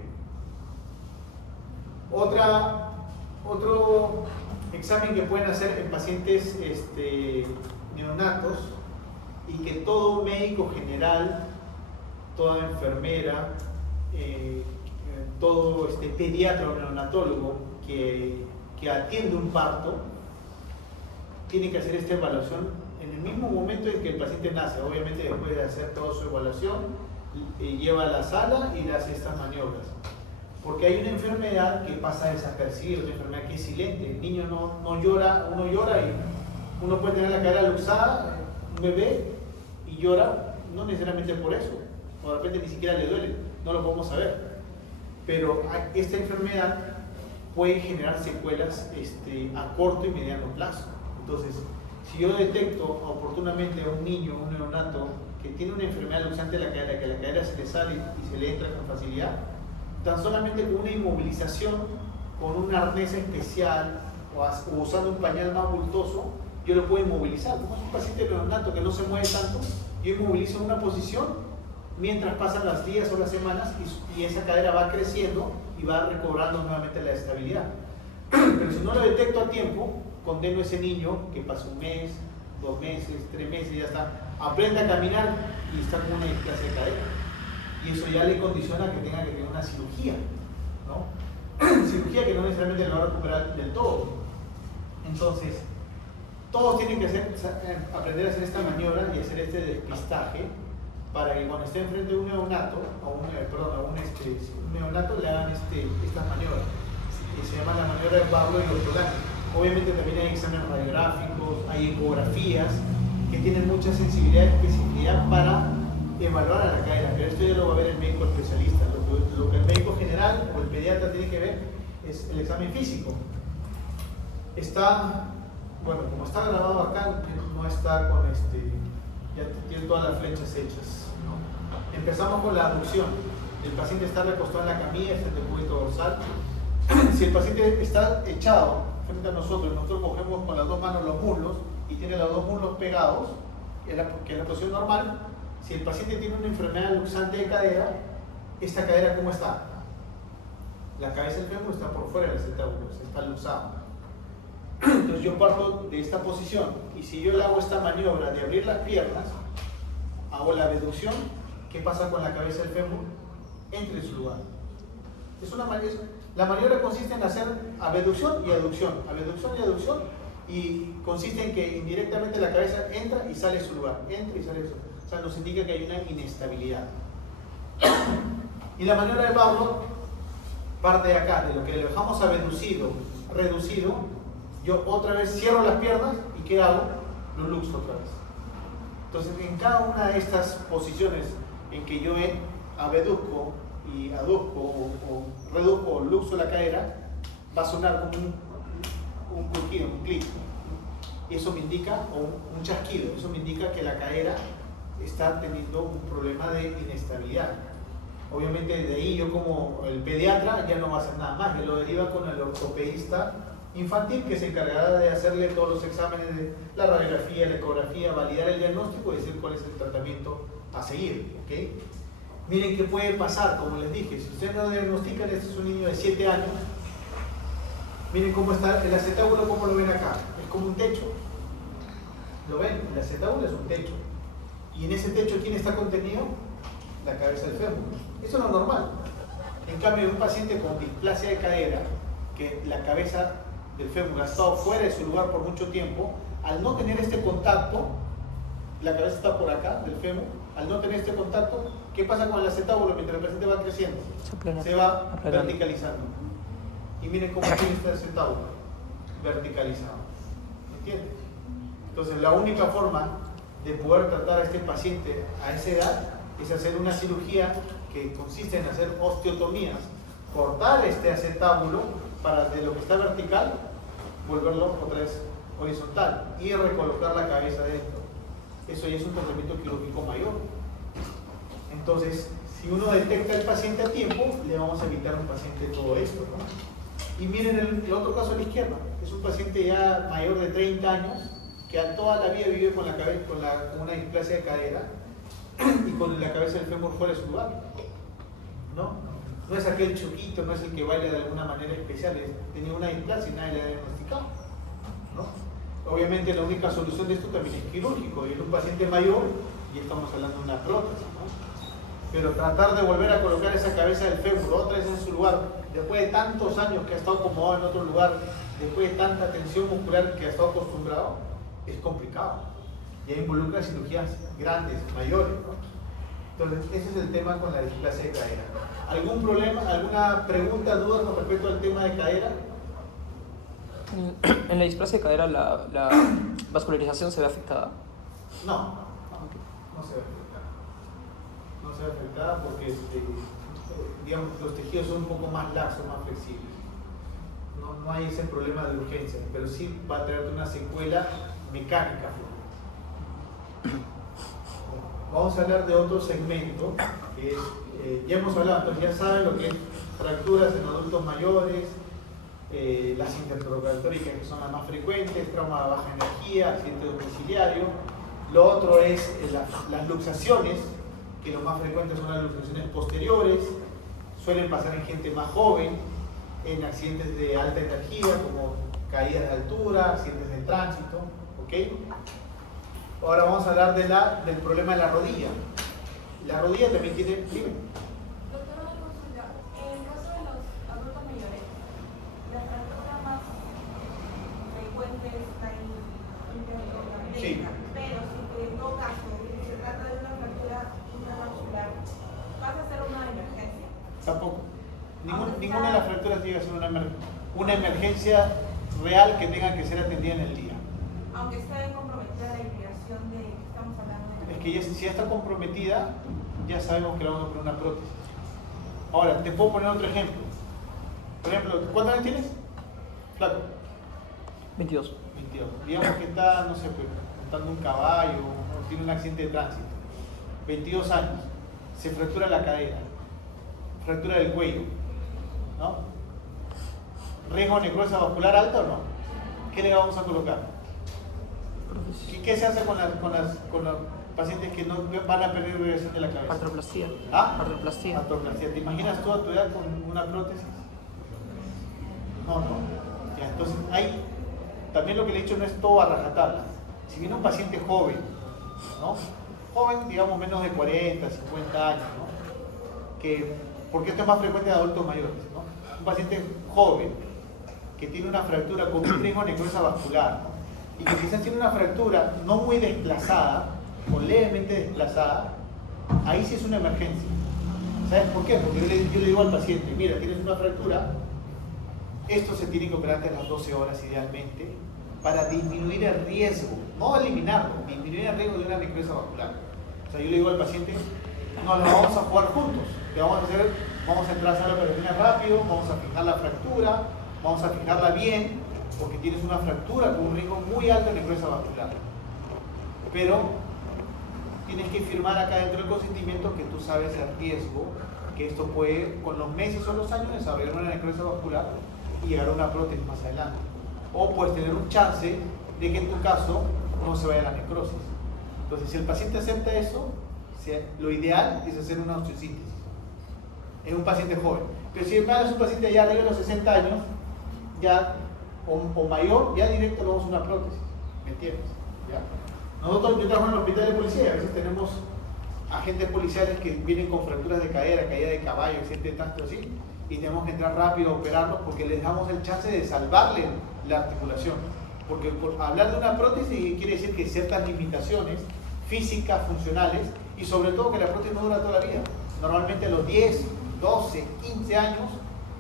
Otro examen que pueden hacer en pacientes neonatos y que todo médico general, toda enfermera, todo pediatra o neonatólogo que atiende un parto, tiene que hacer esta evaluación en el mismo momento en que el paciente nace. Obviamente después de hacer toda su evaluación, lleva a la sala y le hace estas maniobras. Porque hay una enfermedad que pasa desapercibida, una enfermedad que es silente. El niño no llora, uno llora y uno puede tener la cadera luxada, un bebé, y llora, no necesariamente por eso, o de repente ni siquiera le duele, no lo podemos saber. Pero esta enfermedad puede generar secuelas a corto y mediano plazo. Entonces, si yo detecto oportunamente a un niño, un neonato, que tiene una enfermedad luxante de la cadera, que la cadera se le sale y se le entra con facilidad, tan solamente con una inmovilización, con un arnés especial o usando un pañal más bultoso, yo lo puedo inmovilizar. Como es un paciente neonato que no se mueve tanto, yo inmovilizo en una posición mientras pasan los días o las semanas y esa cadera va creciendo y va recobrando nuevamente la estabilidad. Pero si no lo detecto a tiempo, condeno a ese niño que pasa 1 mes, 2 meses, 3 meses, ya está, aprende a caminar y está con una displasia de cadera. Y eso ya le condiciona que tenga que tener una cirugía, ¿no? Cirugía que no necesariamente lo va a recuperar del todo. Entonces, todos tienen que aprender a hacer esta maniobra y hacer este despistaje para que cuando esté enfrente de un neonato, un neonato le hagan estas maniobras. Se llama la maniobra de Pablo y ortodoncia. Obviamente también hay exámenes radiográficos, hay ecografías que tienen mucha sensibilidad y especificidad para evaluar a la cadera, pero esto ya lo va a ver el médico especialista. Lo que el médico general o el pediatra tiene que ver es el examen físico. Está, bueno, como está grabado acá, no está con ya tiene todas las flechas hechas, ¿no? Empezamos con la aducción. El paciente está recostado en la camilla, este es el cúbito dorsal. Si el paciente está echado frente a nosotros cogemos con las 2 manos los muslos y tiene los 2 muslos pegados, que es la posición normal. Si el paciente tiene una enfermedad luxante de cadera, ¿esta cadera cómo está? La cabeza del fémur está por fuera del acetábulo, se está luxado. Entonces yo parto de esta posición y si yo le hago esta maniobra de abrir las piernas, hago la abducción, ¿qué pasa con la cabeza del fémur? Entra en su lugar. La maniobra consiste en hacer abducción y aducción, y consiste en que indirectamente la cabeza entra y sale de su lugar, entra y sale de su lugar. O sea, nos indica que hay una inestabilidad. Y la maniobra de Pablo parte de acá, de lo que le dejamos abducido, reducido. Yo otra vez cierro las piernas y ¿qué hago? Lo luxo otra vez. Entonces, en cada una de estas posiciones en que yo abduzco y aduzco o reduzco o luxo la cadera, va a sonar como un crujido, un clic. Y eso me indica, o un chasquido, eso me indica que la cadera está teniendo un problema de inestabilidad. Obviamente de ahí yo como el pediatra ya no va a hacer nada más, me lo deriva con el ortopedista infantil que se encargará de hacerle todos los exámenes de la radiografía, la ecografía, validar el diagnóstico y decir cuál es el tratamiento a seguir, ¿okay? Miren qué puede pasar, como les dije, si ustedes no diagnostican, este es un niño de 7 años, miren cómo está el acetábulo, cómo lo ven acá, es como un techo, ¿lo ven? El acetábulo es un techo, y en ese techo, ¿quién está contenido? La cabeza del fémur. Eso no es normal. En cambio, un paciente con displasia de cadera, que la cabeza del fémur ha estado fuera de su lugar por mucho tiempo, al no tener este contacto, la cabeza está por acá del fémur, al no tener este contacto, ¿qué pasa con el acetábulo mientras el paciente va creciendo? Se va verticalizando. Y miren cómo tiene este acetábulo, verticalizado. ¿Me entienden? Entonces, la única forma de poder tratar a este paciente a esa edad es hacer una cirugía que consiste en hacer osteotomías, cortar este acetábulo para de lo que está vertical volverlo otra vez horizontal y recolocar la cabeza dentro. Eso ya es un tratamiento quirúrgico mayor. Entonces, si uno detecta al paciente a tiempo, le vamos a evitar a un paciente todo esto, ¿no? Y miren el otro caso a la izquierda, es un paciente ya mayor de 30 años que a toda la vida vive con la cabeza, con una displasia de cadera y con la cabeza del fémur fuera de su lugar, ¿no? No es aquel choquito, no es el que baila de alguna manera especial, tenía una displasia y nadie le ha diagnosticado, ¿no? Obviamente la única solución de esto también es quirúrgico, y en un paciente mayor y estamos hablando de una prótesis, ¿no? Pero tratar de volver a colocar esa cabeza del fémur otra vez en su lugar, después de tantos años que ha estado acomodado en otro lugar, después de tanta tensión muscular que ha estado acostumbrado, es complicado. Ya involucra cirugías grandes, mayores, ¿no? Entonces, ese es el tema con la displasia de cadera. ¿Algún problema, alguna pregunta, duda con respecto al tema de cadera? ¿En la displasia de cadera la vascularización se ve afectada? No, no se ve afectada. No se ve afectada porque digamos, los tejidos son un poco más laxos, más flexibles. No hay ese problema de urgencia, pero sí va a traerte una secuela mecánica. Vamos a hablar de otro segmento, que es, ya hemos hablado, entonces ya saben lo que es fracturas en adultos mayores, las intertrocantóricas que son las más frecuentes, trauma de baja energía, accidente domiciliario. Lo otro es las luxaciones, que lo más frecuente son las luxaciones posteriores, suelen pasar en gente más joven, en accidentes de alta energía como caídas de altura, accidentes de tránsito, ¿ok? Ahora vamos a hablar del problema de la rodilla. La rodilla también tiene... Dime. Doctor, una consulta. En el caso de los adultos mayores, la fractura más frecuente está en interrogante. Sí. Pero si en todo caso se trata de una fractura intravascular, ¿vas a hacer una emergencia? Tampoco. Ninguna de las fracturas tiene que ser una emergencia real que tenga que ser atendida en el día. Aunque esté comprometida la implicación de que estamos hablando de... Es que si ya está comprometida, ya sabemos que le vamos a poner una prótesis. Ahora, te puedo poner otro ejemplo. Por ejemplo, ¿cuántos años tienes? Flaco. 22. 22. Digamos que está, no sé, pues, montando un caballo o tiene un accidente de tránsito. 22 años. Se fractura la cadera. Fractura del cuello. ¿No? ¿Riesgo de necrosis vascular alto o no? ¿Qué le vamos a colocar? ¿Qué se hace con los pacientes que no van a perder irrigación de la cabeza? Artroplastía. ¿Ah? Artroplastía. Artroplastía. ¿Te imaginas tú a tu edad con una prótesis? No. Ya, entonces, ahí también lo que le he dicho no es todo a rajatabla. Si viene un paciente joven, ¿no? Joven, digamos, menos de 40, 50 años, ¿no? Porque esto es más frecuente en adultos mayores, ¿no? Un paciente joven que tiene una fractura con un riesgo de necrosis vascular, ¿no? Y que quizás tiene una fractura no muy desplazada o levemente desplazada, ahí sí es una emergencia. ¿Sabes por qué? Porque yo le digo al paciente, mira, tienes una fractura, esto se tiene que operar antes de las 12 horas idealmente para disminuir el riesgo, no eliminarlo, disminuir el riesgo de una necrosis vascular. O sea, yo le digo al paciente, no, lo vamos a jugar juntos, ¿qué vamos a hacer? Vamos a entrar a sala operacional rápido, vamos a fijar la fractura, vamos a fijarla bien, porque tienes una fractura con un riesgo muy alto de necrosis vascular. Pero tienes que firmar acá dentro del consentimiento que tú sabes el riesgo, que esto puede, con los meses o los años, desarrollar una necrosis vascular y llegar a una prótesis más adelante. O puedes tener un chance de que en tu caso no se vaya la necrosis. Entonces, si el paciente acepta eso, lo ideal es hacer una osteosíntesis. Es un paciente joven. Pero si es un paciente ya arriba de los 60 años, ya o mayor, ya directo le damos una prótesis. ¿Me entiendes? ¿Ya? Nosotros, yo trabajo en el hospital de policía, a veces tenemos agentes policiales que vienen con fracturas de cadera, caída de caballo, etc. Tanto así, y tenemos que entrar rápido a operarlos porque les damos el chance de salvarle la articulación. Porque por hablar de una prótesis quiere decir que ciertas limitaciones físicas, funcionales, y sobre todo que la prótesis no dura toda la vida. Normalmente a los 10, 12, 15 años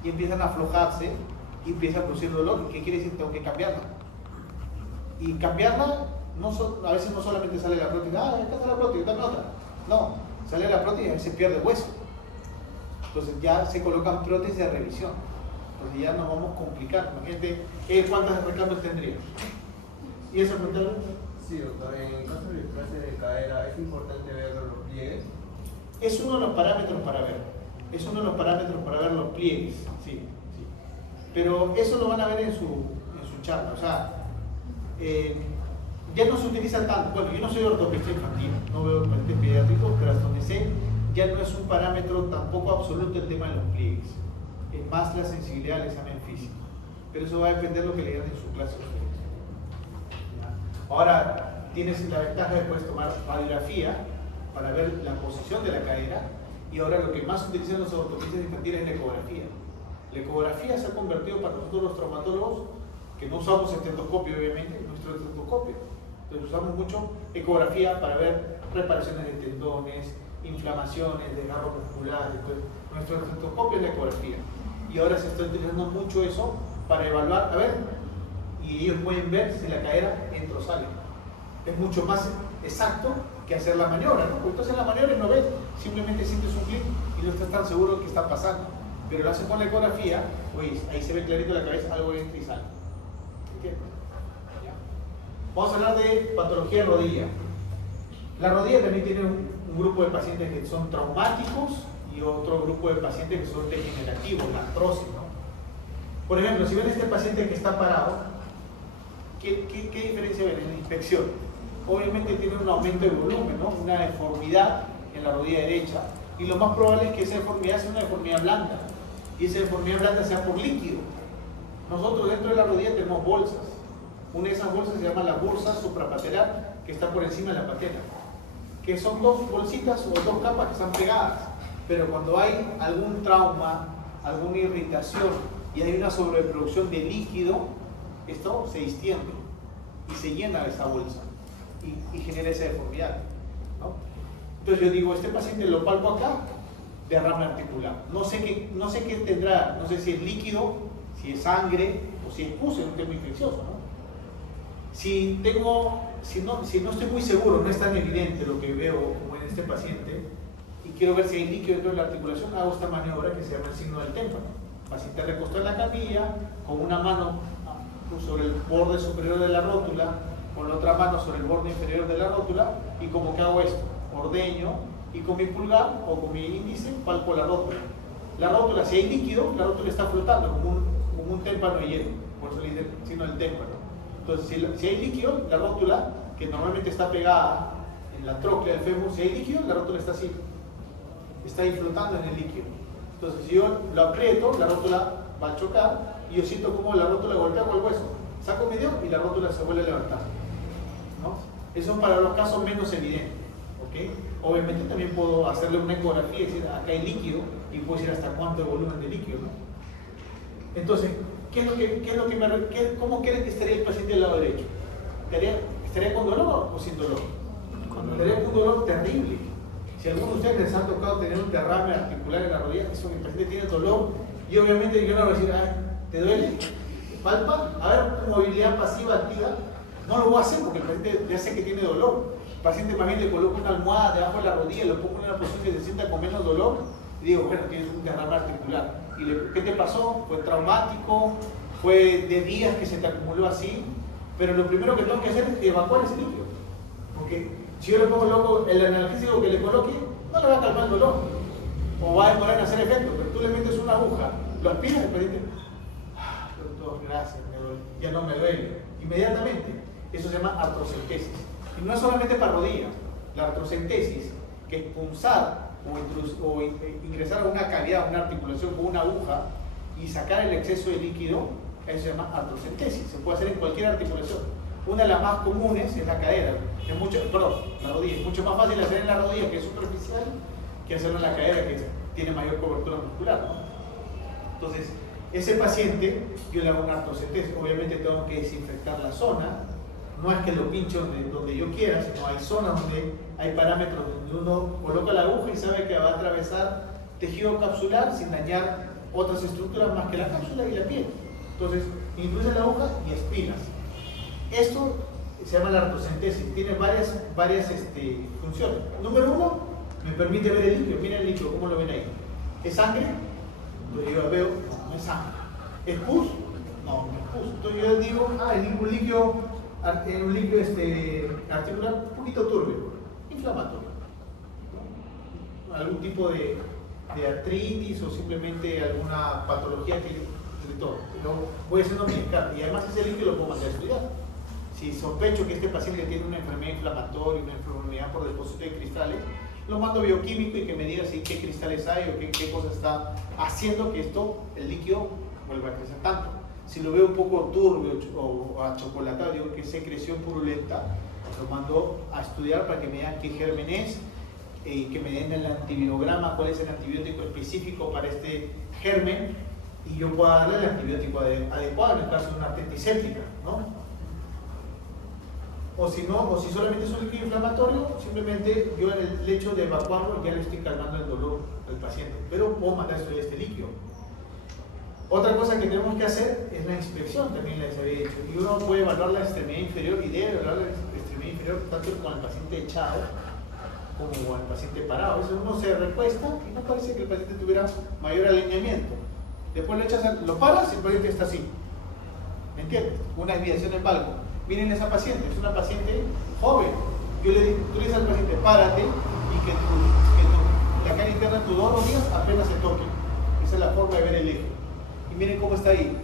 y empiezan a aflojarse y empieza a producir dolor. ¿Qué quiere decir? Tengo que cambiarla. Y cambiarla, a veces no solamente sale la prótesis, acá está la prótesis, dame otra. No, sale la prótesis y a veces pierde hueso. Entonces ya se colocan prótesis de revisión. Entonces ya nos vamos a complicar. Imagínate, ¿cuántos recambios tendríamos? ¿Y eso preguntarlo? Sí, doctor, en el caso de displasia de cadera, ¿es importante ver los pliegues? Es uno de los parámetros para ver. Es uno de los parámetros para ver los pliegues, sí. Pero eso lo van a ver en su charla. O sea, ya no se utiliza tanto. Bueno, yo no soy ortopedista infantil, no veo pacientes pediátricos, pero hasta donde sé, ya no es un parámetro tampoco absoluto el tema de los pliegues. Es más la sensibilidad al examen físico. Pero eso va a depender de lo que le digan en su clase. Ahora, tienes la ventaja de que puedes tomar radiografía para ver la posición de la cadera, y ahora lo que más utilizan los ortopedistas infantiles es la ecografía. La ecografía se ha convertido para nosotros los traumatólogos, que no usamos estetoscopio obviamente, nuestro estetoscopio. Entonces usamos mucho ecografía para ver reparaciones de tendones, inflamaciones, desgarros musculares. Entonces, nuestro estetoscopio es la ecografía. Y ahora se está utilizando mucho eso para evaluar, a ver, y ellos pueden ver si la cadera entra o sale. Es mucho más exacto que hacer la maniobra, ¿no? Porque entonces la maniobra no ves, simplemente sientes un clic y no estás tan seguro de qué está pasando. Pero lo haces con la ecografía, oye, ahí se ve clarito la cabeza, algo entra y sale. ¿Entiendes? ¿Ya? Vamos a hablar de patología de rodilla. La rodilla también tiene un grupo de pacientes que son traumáticos y otro grupo de pacientes que son degenerativos, la artrosis, ¿no? Por ejemplo, si ven este paciente que está parado, ¿qué diferencia ven en la inspección? Obviamente tiene un aumento de volumen, ¿no? Una deformidad en la rodilla derecha, y lo más probable es que esa deformidad sea una deformidad blanda, y esa deformidad blanda sea por líquido. Nosotros dentro de la rodilla tenemos bolsas. Una de esas bolsas se llama la bursa suprapatelar, que está por encima de la patela, que son dos bolsitas o dos capas que están pegadas. Pero cuando hay algún trauma, alguna irritación y hay una sobreproducción de líquido, esto se distiende y se llena esa bolsa y genera esa deformidad, ¿no? Entonces yo digo, este paciente lo palpo acá, derrame articular. No sé qué tendrá, no sé si es líquido, si es sangre o si es pus, es un tema infeccioso, ¿no? Si no estoy muy seguro, no es tan evidente lo que veo como en este paciente, y quiero ver si hay líquido dentro de la articulación, hago esta maniobra que se llama el signo del témpano. El paciente recostó en la camilla, con una mano sobre el borde superior de la rótula, con la otra mano sobre el borde inferior de la rótula, y como que hago esto, ordeño, y con mi pulgar o con mi índice palpo la rótula. La rótula, si hay líquido, la rótula está flotando como un témpano de hielo, por eso le dice el signo del témpano. Entonces, si hay líquido, la rótula, que normalmente está pegada en la tróclea del fémur, si hay líquido, la rótula está así, está ahí flotando en el líquido. Entonces, si yo lo aprieto, la rótula va a chocar y yo siento como la rótula golpea con el hueso. Saco mi dedo y la rótula se vuelve a levantar, ¿no? Eso es para los casos menos evidentes, ¿ok? Obviamente también puedo hacerle una ecografía y decir, acá hay líquido, y puedo decir hasta cuánto volumen de líquido, ¿no? Entonces, ¿cómo quiere que estaría el paciente del lado derecho? ¿Estaría con dolor o sin dolor? Estaría con un dolor terrible. Si alguno de ustedes les ha tocado tener un derrame articular en la rodilla, eso que el paciente tiene dolor, y obviamente yo no voy a decir, ay, ¿te duele? ¿Palpa? A ver, movilidad pasiva activa. No lo voy a hacer porque el paciente ya sé que tiene dolor. El paciente más bien le coloco una almohada debajo de la rodilla, lo pongo en una posición que se sienta con menos dolor, y digo, bueno, tienes un derrame articular. ¿Qué te pasó? ¿Fue traumático? ¿Fue de días que se te acumuló así? Pero lo primero que tengo que hacer es evacuar ese líquido. Porque si yo le pongo loco, el analgésico que le coloque, no le va a calmar el dolor. O va a demorar en hacer efecto, pero tú le metes una aguja, lo aspiras y el paciente, doctor, gracias, me duele. Ya no me duele. Inmediatamente. Eso se llama artrocentesis. Y no es solamente para rodillas. La artrocentesis, que es punzar o ingresar a una cavidad, una articulación con una aguja y sacar el exceso de líquido, eso se llama artrocentesis. Se puede hacer en cualquier articulación. Una de las más comunes es la cadera. La rodilla. Es mucho más fácil hacer en la rodilla, que es superficial, que hacerlo en la cadera, que tiene mayor cobertura muscular, ¿no? Entonces, ese paciente, yo le hago una artrocentesis. Obviamente tengo que desinfectar la zona. No es que lo pinche donde yo quiera, sino hay zonas donde hay parámetros donde uno coloca la aguja y sabe que va a atravesar tejido capsular sin dañar otras estructuras más que la cápsula y la piel. Entonces, introduce la aguja y espinas. Esto se llama la artrocentesis, tiene varias funciones. Número uno, me permite ver el líquido. Miren el líquido, ¿cómo lo ven ahí? ¿Es sangre? Entonces yo veo, no es sangre. ¿Es pus? No, no es pus. Entonces yo digo, un líquido articular un poquito turbio, inflamatorio, ¿no? Algún tipo de artritis o simplemente alguna patología que de todo. Pero voy haciendo mi descarte y además ese líquido lo puedo mandar a estudiar. Si sospecho que este paciente tiene una enfermedad inflamatoria, una enfermedad por depósito de cristales, lo mando bioquímico y que me diga si qué cristales hay o qué cosa está haciendo que el líquido vuelva a crecer tanto. Si lo veo un poco turbio o achocolatado, digo que es secreción purulenta, lo mando a estudiar para que me digan qué germen es, que me den el antivirograma, cuál es el antibiótico específico para este germen, y yo pueda darle el antibiótico adecuado en el caso de una artritis séptica, ¿no? O si solamente es un líquido inflamatorio, simplemente yo en el hecho de evacuarlo ya le estoy calmando el dolor al paciente, pero puedo mandar a estudiar este líquido. Otra cosa que tenemos que hacer es la inspección, también les había dicho, y uno puede evaluar la extremidad inferior y debe evaluar la extremidad inferior tanto con el paciente echado como con el paciente parado. Eso uno se recuesta y no parece que el paciente tuviera mayor alineamiento. Después lo paras y el paciente está así. ¿Me entiendes? Una desviación en valgo. Miren esa paciente, es una paciente joven. Tú le dices al paciente, párate y que la cara interna de tus dos rodillas apenas se toquen. Esa es la forma de ver el eje. Y miren cómo está ahí.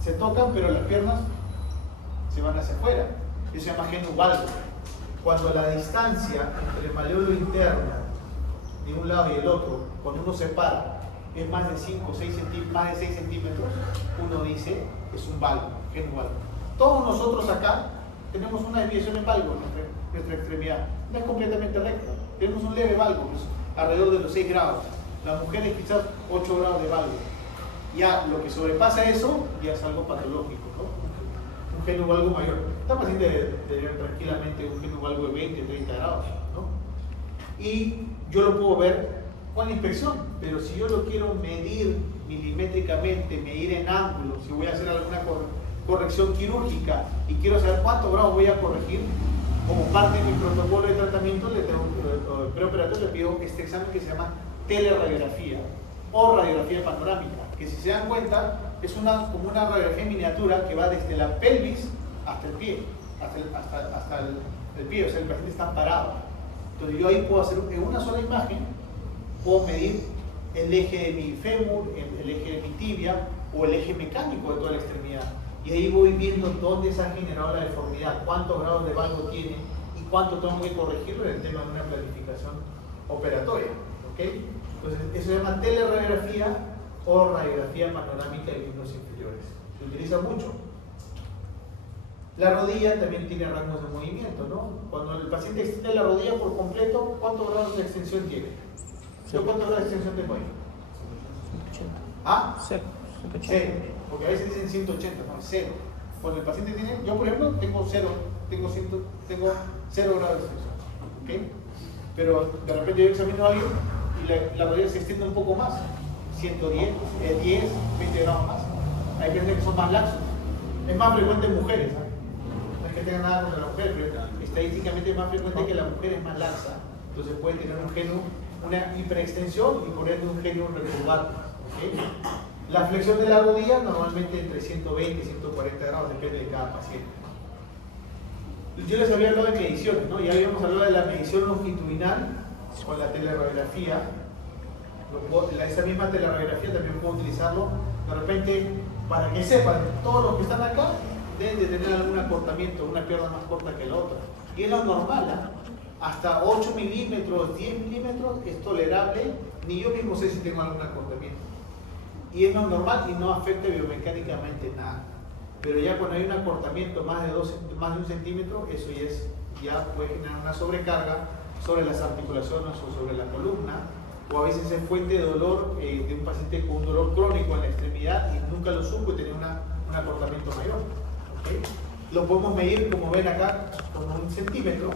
Se tocan, pero las piernas se van hacia afuera. Eso se llama genu valgo. Cuando la distancia entre el maléolo interno de un lado y el otro, cuando uno se para, es más de 5 o 6 centímetros, más de 6 centímetros, uno dice es un valgo, genu valgo. Todos nosotros acá tenemos una desviación en valgo en nuestra extremidad. No es completamente recta. Tenemos un leve valgo, pues, alrededor de los 6 grados. Las mujeres quizás 8 grados de valgo. Ya lo que sobrepasa eso ya es algo patológico, ¿no? Un genu valgo mayor. Esta paciente debe tener tranquilamente un genu valgo de 20, 30 grados, ¿no? Y yo lo puedo ver con la inspección, pero si yo lo quiero medir milimétricamente, medir en ángulo, si voy a hacer alguna corrección quirúrgica y quiero saber cuántos grados voy a corregir, como parte de mi protocolo de tratamiento preoperatorio le pido este examen que se llama teleradiografía o radiografía panorámica, que si se dan cuenta es como una radiografía en miniatura que va desde la pelvis hasta el pie, hasta el pie, o sea el paciente está parado. Entonces yo ahí puedo hacer en una sola imagen, puedo medir el eje de mi fémur, el eje de mi tibia o el eje mecánico de toda la extremidad. Y ahí voy viendo dónde se ha generado la deformidad, cuántos grados de valgo tiene y cuánto tengo que corregirlo en el tema de una planificación operatoria. ¿Okay? Entonces, eso se llama teleradiografía o radiografía panorámica de miembros inferiores. Se utiliza mucho. La rodilla también tiene rangos de movimiento, ¿no? Cuando el paciente extiende la rodilla por completo, ¿cuántos grados de extensión tiene? ¿Yo cuántos grados de extensión tengo ahí? 180. ¿Ah? 0. Cero, porque a veces dicen 180, no, cero. Cuando el paciente tiene, yo por ejemplo tengo 0 grados de extensión, ¿ok? Pero de repente yo examino a alguien y la rodilla se extiende un poco más, 110, 10, 20 grados más. Hay personas que son más laxos. Es más frecuente en mujeres, ¿eh? No es que tenga nada contra la mujer, pero estadísticamente es más frecuente que la mujer es más laxa. Entonces puede tener un genu, una hiperextensión y por ende un genu recurvado, ¿ok? La flexión de la rodilla normalmente entre 120 y 140 grados, depende de cada paciente. Yo les había hablado de mediciones, ¿no? Ya habíamos hablado de la medición longitudinal con la teleradiografía. Esa misma teleradiografía también puedo utilizarlo de repente para que sepan, todos los que están acá deben de tener algún acortamiento, una pierna más corta que la otra. Y es lo normal, ¿eh? Hasta 8 milímetros, 10 milímetros es tolerable, ni yo mismo sé si tengo algún acortamiento. Y es lo normal y no afecta biomecánicamente nada. Pero ya cuando hay un acortamiento más de 1 centímetro, eso ya puede generar una sobrecarga sobre las articulaciones o sobre la columna, o a veces es fuente de dolor de un paciente con un dolor crónico en la extremidad y nunca lo supo y tenía un acortamiento mayor. ¿Okay? Lo podemos medir, como ven acá, con 1 centímetro,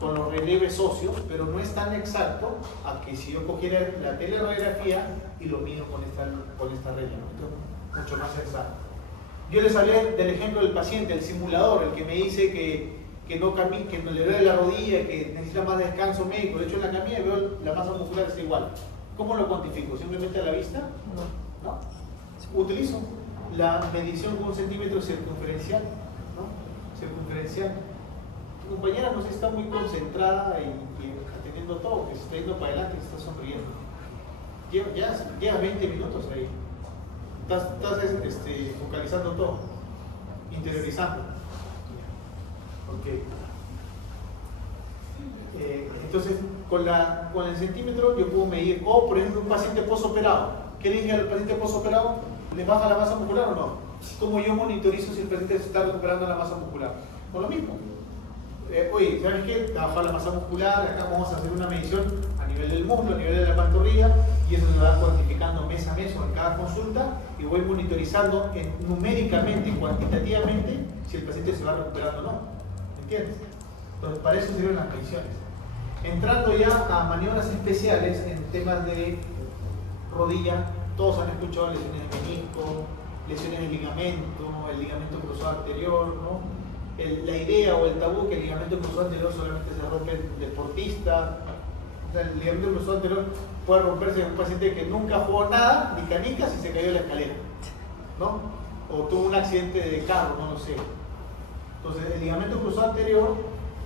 con los relieves óseos, pero no es tan exacto a que si yo cogiera la teleradiografía y lo mido con esta regla, ¿no? Mucho más exacto. Yo les hablé del ejemplo del paciente, el simulador, el que me dice que no le duele la rodilla, que necesita más descanso médico. De hecho, en la camilla veo la masa muscular es igual. ¿Cómo lo cuantifico? ¿Simplemente a la vista? No. Utilizo la medición con 1 centímetro circunferencial, ¿no? Circunferencial. Tu compañera no se está muy concentrada y atendiendo todo, que se está yendo para adelante y se está sonriendo. Lleva 20 minutos ahí. Estás focalizando todo, interiorizando. Okay. Entonces, con el centímetro yo puedo medir, o por ejemplo, un paciente postoperado. ¿Qué le dije al paciente postoperado? ¿Le baja la masa muscular o no? ¿Cómo yo monitorizo si el paciente se está recuperando la masa muscular? Con lo mismo. Oye, ¿sabes qué? Bajar la masa muscular, acá vamos a hacer una medición a nivel del muslo, a nivel de la pantorrilla, y eso se va cuantificando mes a mes o en cada consulta, y voy monitorizando numéricamente, cuantitativamente, si el paciente se va recuperando o no. ¿Entiendes? Entonces, para eso sirven las mediciones. Entrando ya a maniobras especiales en temas de rodilla, todos han escuchado lesiones de menisco, lesiones de ligamento, el ligamento cruzado anterior, ¿no? La idea o el tabú que el ligamento cruzado anterior solamente se rompe en deportista. O sea, el ligamento cruzado anterior puede romperse en un paciente que nunca jugó nada, ni canicas, y se cayó de la escalera, ¿no? O tuvo un accidente de carro, no lo sé. Entonces, el ligamento cruzado anterior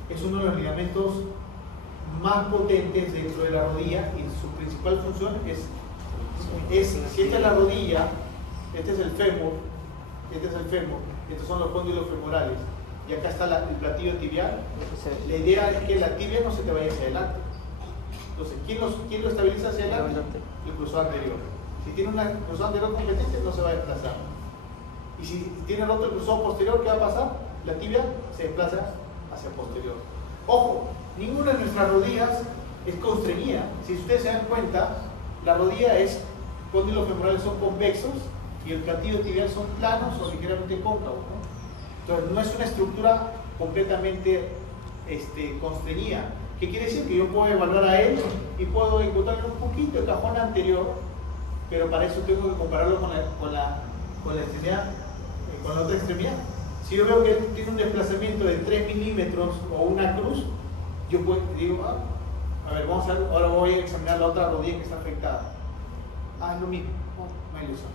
es uno de los ligamentos más potentes dentro de la rodilla y su principal función es si esta es la rodilla, este es el fémur, estos son los cóndilos femorales, y acá está el platillo tibial. La idea es que la tibia no se te vaya hacia adelante. Entonces, ¿quién lo estabiliza hacia adelante? El cruzado anterior. Si tiene un cruzado anterior competente, no se va a desplazar. Y si tiene roto el cruzado posterior, ¿qué va a pasar? La tibia se desplaza hacia posterior. Ojo, ninguna de nuestras rodillas es constreñida. Si ustedes se dan cuenta, la rodilla es, cóndilos femorales son convexos y el platillo tibial son planos o ligeramente cóncavos, ¿no? Entonces, no es una estructura completamente constreñida. ¿Qué quiere decir? Que yo puedo evaluar a él y puedo encontrarle un poquito de cajón anterior, pero para eso tengo que compararlo con la extremidad, con la otra extremidad. Si yo veo que tiene un desplazamiento de 3 milímetros o una cruz, yo digo, a ver, vamos a ver, ahora voy a examinar la otra rodilla que está afectada. Es lo mismo, no hay ilusión.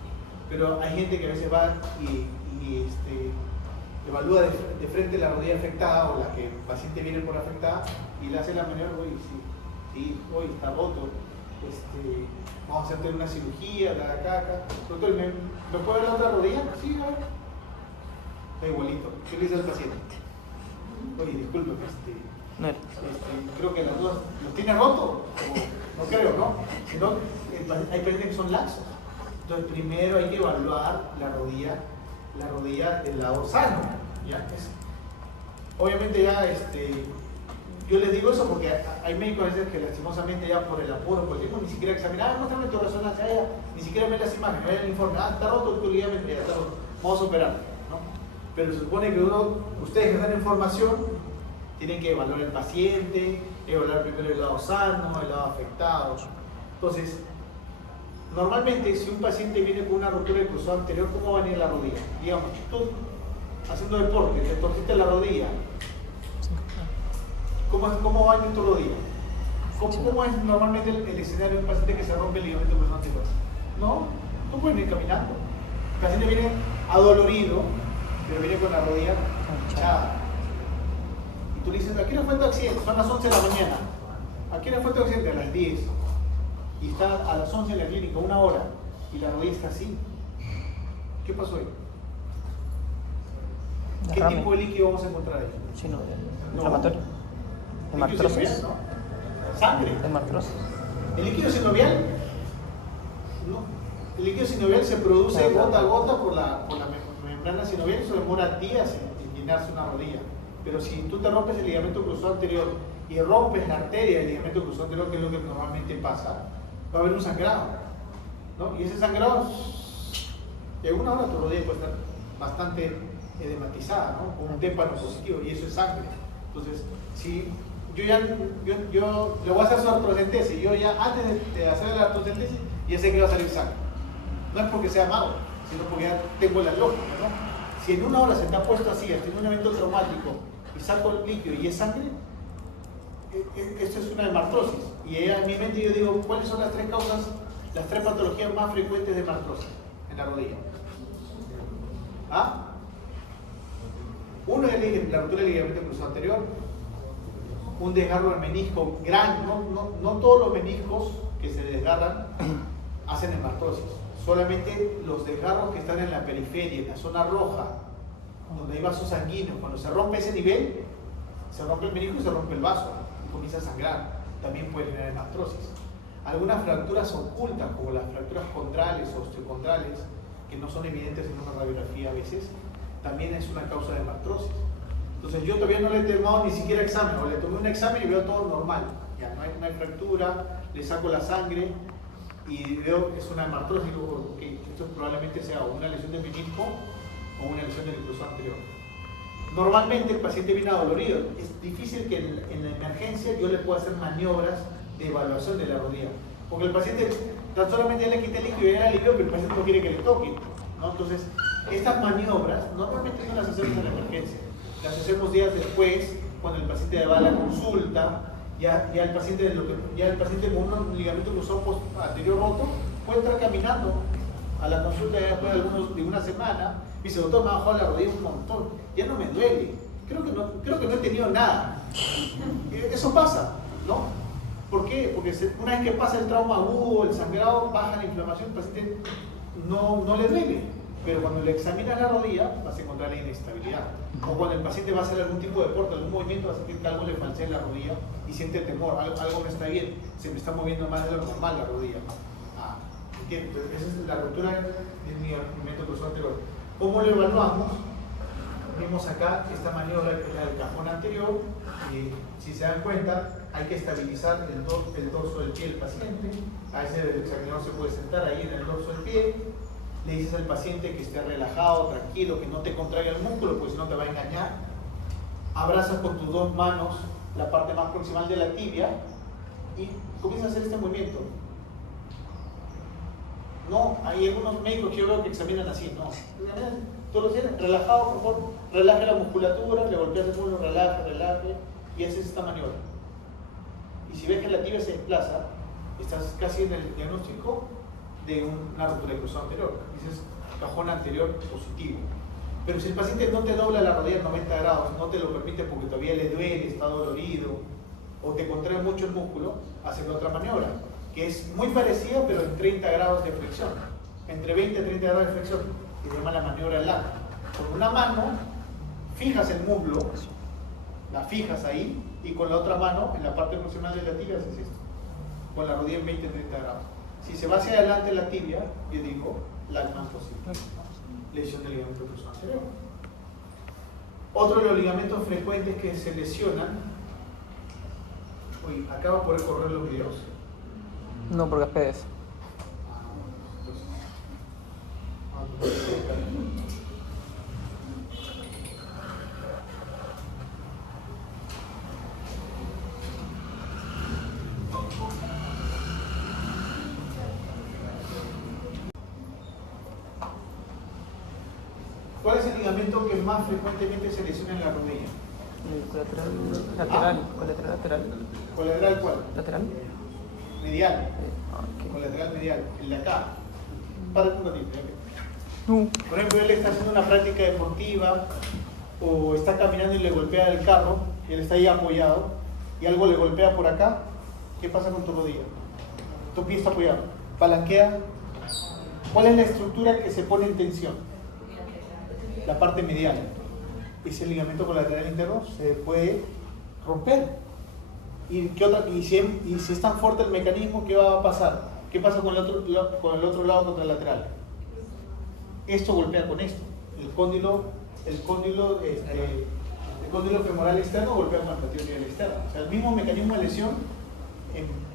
Pero hay gente que a veces va y evalúa de frente la rodilla afectada o la que el paciente viene por afectada y le hace la maniobra, sí, hoy está roto, vamos a hacerte una cirugía, acá. Doctor, ¿me puede ver la otra rodilla? Sí, a ver. Está igualito. ¿Qué le dice al paciente? Oye, disculpe, No era. creo que las dos los tiene roto. No creo, ¿no? Sino, hay pacientes que son laxos. Entonces, primero hay que evaluar la rodilla del lado sano. ¿Ya? Obviamente ya, yo les digo eso porque hay médicos a veces que lastimosamente ya por el apuro, por el tiempo, ni siquiera examinan, muéstrame tu resonancia, ni siquiera ven las imágenes, ven el informe, está roto tu ligamento, ya está roto, vamos a operar, ¿no? Pero se supone que ustedes que dan información, tienen que evaluar el paciente, evaluar primero el lado sano, el lado afectado. Entonces, normalmente si un paciente viene con una rotura del cruzado anterior, ¿cómo va a venir la rodilla? Digamos, tú haciendo deporte, te torciste la rodilla, ¿cómo va a venir tu rodilla? ¿Cómo es normalmente el escenario de un paciente que se rompe el ligamento cruzado anterior? No, tú puedes ir caminando. El paciente viene adolorido, pero viene con la rodilla hinchada. Y tú le dices, ¿a qué hora fue tu accidente? Son las 11 de la mañana. ¿A qué hora fue tu accidente? A las 10. Y está a las 11 en la clínica, 1 hora, y la rodilla está así. ¿Qué pasó ahí? ¿Qué tipo de líquido vamos a encontrar ahí? Sí, no, inflamatorio. Hemartrosis. ¿No? Sangre. Hemartrosis. ¿El líquido sinovial? No. El líquido sinovial se produce gota a gota por la membrana sinovial, eso demora días en llenarse una rodilla. Pero si tú te rompes el ligamento cruzado anterior y rompes la arteria del ligamento cruzado anterior, que es lo que normalmente pasa, va a haber un sangrado, ¿no? Y ese sangrado, en 1 hora tu rodilla puede estar bastante edematizada, ¿no? Con un témpano positivo, y eso es sangre. Entonces, si yo le voy a hacer su artrocentesis, yo ya antes de hacer la artrocentesis ya sé que va a salir sangre. No es porque sea malo, sino porque ya tengo la lógica, ¿no? Si en 1 hora se me ha puesto así, hasta en un evento traumático, y saco el líquido y es sangre, esto es una hemartrosis. Y en mi mente yo digo, ¿cuáles son las 3 causas, las 3 patologías más frecuentes de hemartrosis en la rodilla? Uno es la ruptura del ligamento cruzado anterior, un desgarro del menisco grande, no todos los meniscos que se desgarran hacen hemartrosis, solamente los desgarros que están en la periferia, en la zona roja, donde hay vasos sanguíneos. Cuando se rompe ese nivel, se rompe el menisco y se rompe el vaso y comienza a sangrar, también puede generar hemartrosis. Algunas fracturas ocultas, como las fracturas condrales o osteocondrales, que no son evidentes en una radiografía a veces, también es una causa de hemartrosis. Entonces yo todavía no le he tomado ni siquiera examen, o le tomé un examen y veo todo normal, ya no hay fractura, le saco la sangre y veo que es una hemartrosis. Digo, okay, esto probablemente sea una lesión del menisco o una lesión del cruzado anterior. Normalmente el paciente viene adolorido, es difícil que en la emergencia yo le pueda hacer maniobras de evaluación de la rodilla, porque el paciente tan solamente le quita el líquido y ya le alivió, pero el paciente no quiere que le toque, ¿no? Entonces, estas maniobras normalmente no las hacemos en la emergencia, las hacemos días después, cuando el paciente va a la consulta, ya el paciente con un ligamento cruzado anterior roto puede estar caminando a la consulta ya después de una semana y dice, doctor, me ha bajado la rodilla un montón, ya no me duele, creo que no he tenido nada. Eso pasa, ¿no? ¿Por qué? Porque una vez que pasa el trauma agudo, el sangrado, baja la inflamación, el paciente no le duele. Pero cuando le examinas la rodilla, vas a encontrar la inestabilidad. O cuando el paciente va a hacer algún tipo de deporte, algún movimiento, va a sentir que algo le falsea en la rodilla y siente temor, algo no está bien, se me está moviendo más de lo normal la rodilla. ¿Entiendes? Entonces, esa es la ruptura del ligamento cruzado anterior. ¿Cómo lo evaluamos? Vimos acá esta maniobra que es la del cajón anterior, y si se dan cuenta, hay que estabilizar el dorso del pie del paciente. A veces el examinador se puede sentar ahí en el dorso del pie. Le dices al paciente que esté relajado, tranquilo, que no te contraiga el músculo, pues no te va a engañar. Abrazas con tus dos manos la parte más proximal de la tibia y comienzas a hacer este movimiento. No, hay algunos médicos que yo veo que examinan así, no. Tú lo tienes relajado, por favor, relaje la musculatura, le golpeas el muslo, relaje, y haces esta maniobra. Y si ves que la tibia se desplaza, estás casi en el diagnóstico de una ruptura de cruzado anterior. Dices cajón anterior positivo. Pero si el paciente no te dobla la rodilla 90 grados, no te lo permite porque todavía le duele, está dolorido, o te contrae mucho el músculo, haces otra maniobra, que es muy parecida pero en 30 grados de flexión, entre 20 y 30 grados de flexión, que se llama la maniobra LAC. Con una mano fijas el muslo, la fijas ahí, y con la otra mano, en la parte proximal de la tibia, haces esto, con la rodilla en 20 y 30 grados. Si se va hacia adelante la tibia, yo digo, LAC más posible, lesión del ligamento cruzado anterior. Otro de los ligamentos frecuentes que se lesionan, uy, acá va a poder correr los videos. No, porque es PDF. ¿Cuál es el ligamento que más frecuentemente se lesiona en la rodilla? Lateral. ¿Colateral cuál? Lateral. Medial. Ok. Colateral medial. El de acá. Párate un ratito. No. Por ejemplo, él está haciendo una práctica deportiva o está caminando y le golpea el carro y él está ahí apoyado y algo le golpea por acá. ¿Qué pasa con tu rodilla? Tu pie está apoyado. Palanquea. ¿Cuál es la estructura que se pone en tensión? La parte medial. Ese ligamento colateral interno se puede romper. ¿Y si es tan fuerte el mecanismo, qué va a pasar? ¿Qué pasa con el otro lado contra el lateral? Esto golpea con esto. El cóndilo femoral externo golpea con el platiología externo. O sea, el mismo mecanismo de lesión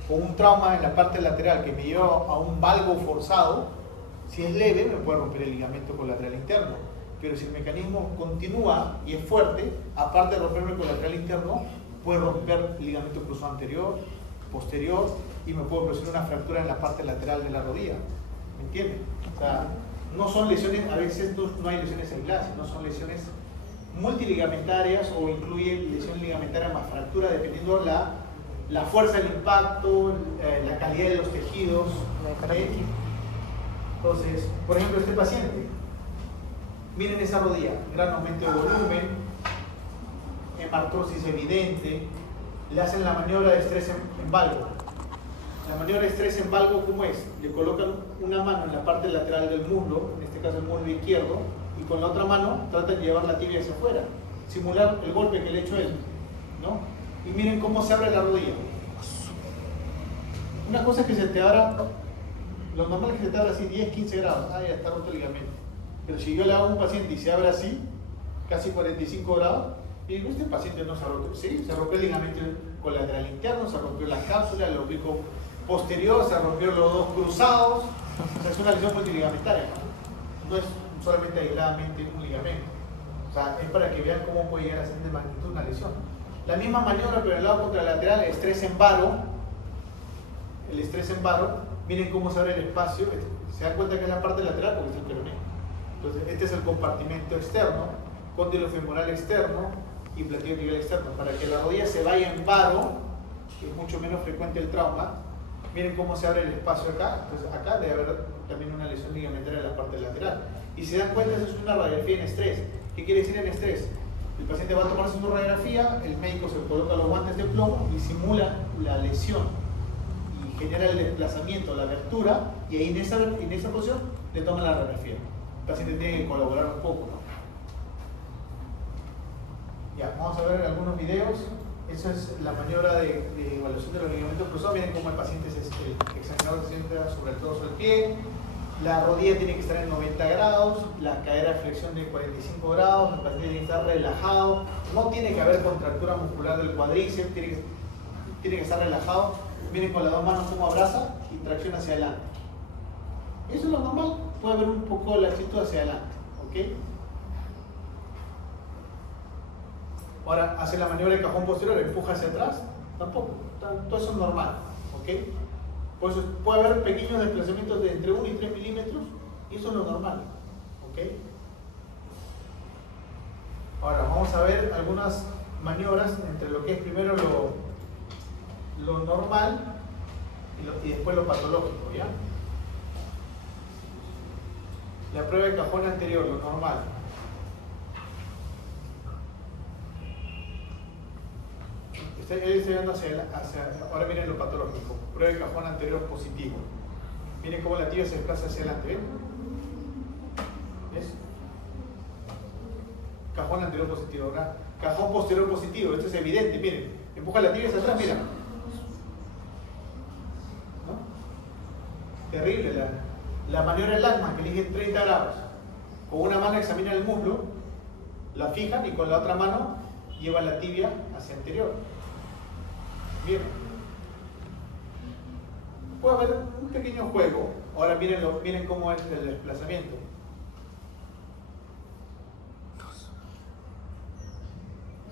con un trauma en la parte lateral que me lleva a un valgo forzado, si es leve me puede romper el ligamento colateral interno. Pero si el mecanismo continúa y es fuerte, aparte de romperme el colateral interno, puede romper el ligamento cruzado anterior, posterior, y me puede producir una fractura en la parte lateral de la rodilla. ¿Me entienden? O sea, no son lesiones, a veces no hay lesiones aisladas, no son lesiones multiligamentarias o incluyen lesión ligamentaria más fractura, dependiendo la fuerza del impacto, la calidad de los tejidos. Entonces, por ejemplo, este paciente, miren esa rodilla, gran aumento de volumen, hemartrosis evidente, le hacen la maniobra de estrés en valgo. La maniobra de estrés en valgo, ¿cómo es? Le colocan una mano en la parte lateral del muslo, en este caso el muslo izquierdo, y con la otra mano tratan de llevar la tibia hacia afuera, simular el golpe que le ha hecho él, ¿no? Y miren cómo se abre la rodilla. Una cosa es que se te abra, lo normal es que se te abra así 10, 15 grados, ya está roto el ligamento. Pero si yo le hago a un paciente y se abre así, casi 45 grados, y digo, este paciente no se rompió. Sí, se rompió el ligamento colateral interno, se rompió la cápsula, el oblicuo posterior, se rompió los dos cruzados. O sea, es una lesión multiligamentaria, ¿no? No es solamente aisladamente un ligamento. O sea, es para que vean cómo puede llegar a ser de magnitud una lesión. La misma maniobra, pero en el lado contralateral, el estrés en varo. El estrés en varo, miren cómo se abre el espacio. Se dan cuenta que es la parte lateral porque es el peroné. Entonces, este es el compartimento externo, cóndilo femoral externo y platillo tibial externo. Para que la rodilla se vaya en varo, que es mucho menos frecuente el trauma, miren cómo se abre el espacio acá. Entonces, acá debe haber también una lesión ligamentaria en la parte lateral. Y si se dan cuenta, eso es una radiografía en estrés. ¿Qué quiere decir en estrés? El paciente va a tomarse su radiografía, el médico se coloca los guantes de plomo y simula la lesión y genera el desplazamiento, la abertura, y ahí en esa posición le toman la radiografía. el paciente tiene que colaborar un poco, ¿no? Ya, vamos a ver algunos videos. Esa es la maniobra de evaluación de los ligamentos cruzados. Miren cómo el paciente el examinador se sienta sobre el torso del pie. La rodilla tiene que estar en 90 grados, la cadera de flexión de 45 grados, el paciente tiene que estar relajado, no tiene que haber contractura muscular del cuádriceps, tiene que estar relajado. Miren con las dos manos cómo abraza y tracciona hacia adelante. Eso es lo normal, puede haber un poco de laxitud hacia adelante, ¿ok? Ahora hace la maniobra de cajón posterior, empuja hacia atrás, tampoco, todo eso es normal, ¿ok? Por eso puede haber pequeños desplazamientos de entre 1 y 3 milímetros y eso es lo normal, ¿ok? Ahora vamos a ver algunas maniobras entre lo que es primero lo normal y después lo patológico, ¿ya? La prueba de cajón anterior, lo normal. Él está yendo hacia, ahora miren lo patológico. Prueba de cajón anterior positivo. Miren cómo la tibia se desplaza hacia adelante, ¿ven? ¿Ves? Cajón anterior positivo, ¿verdad? Cajón posterior positivo, esto es evidente, miren. Empuja la tibia hacia atrás, mira. ¿No? Terrible la maniobra del asma, que elige 30 grados. Con una mano examina el muslo, la fijan y con la otra mano lleva la tibia hacia anterior. Bien. Puede haber un pequeño juego. Ahora miren cómo es el desplazamiento.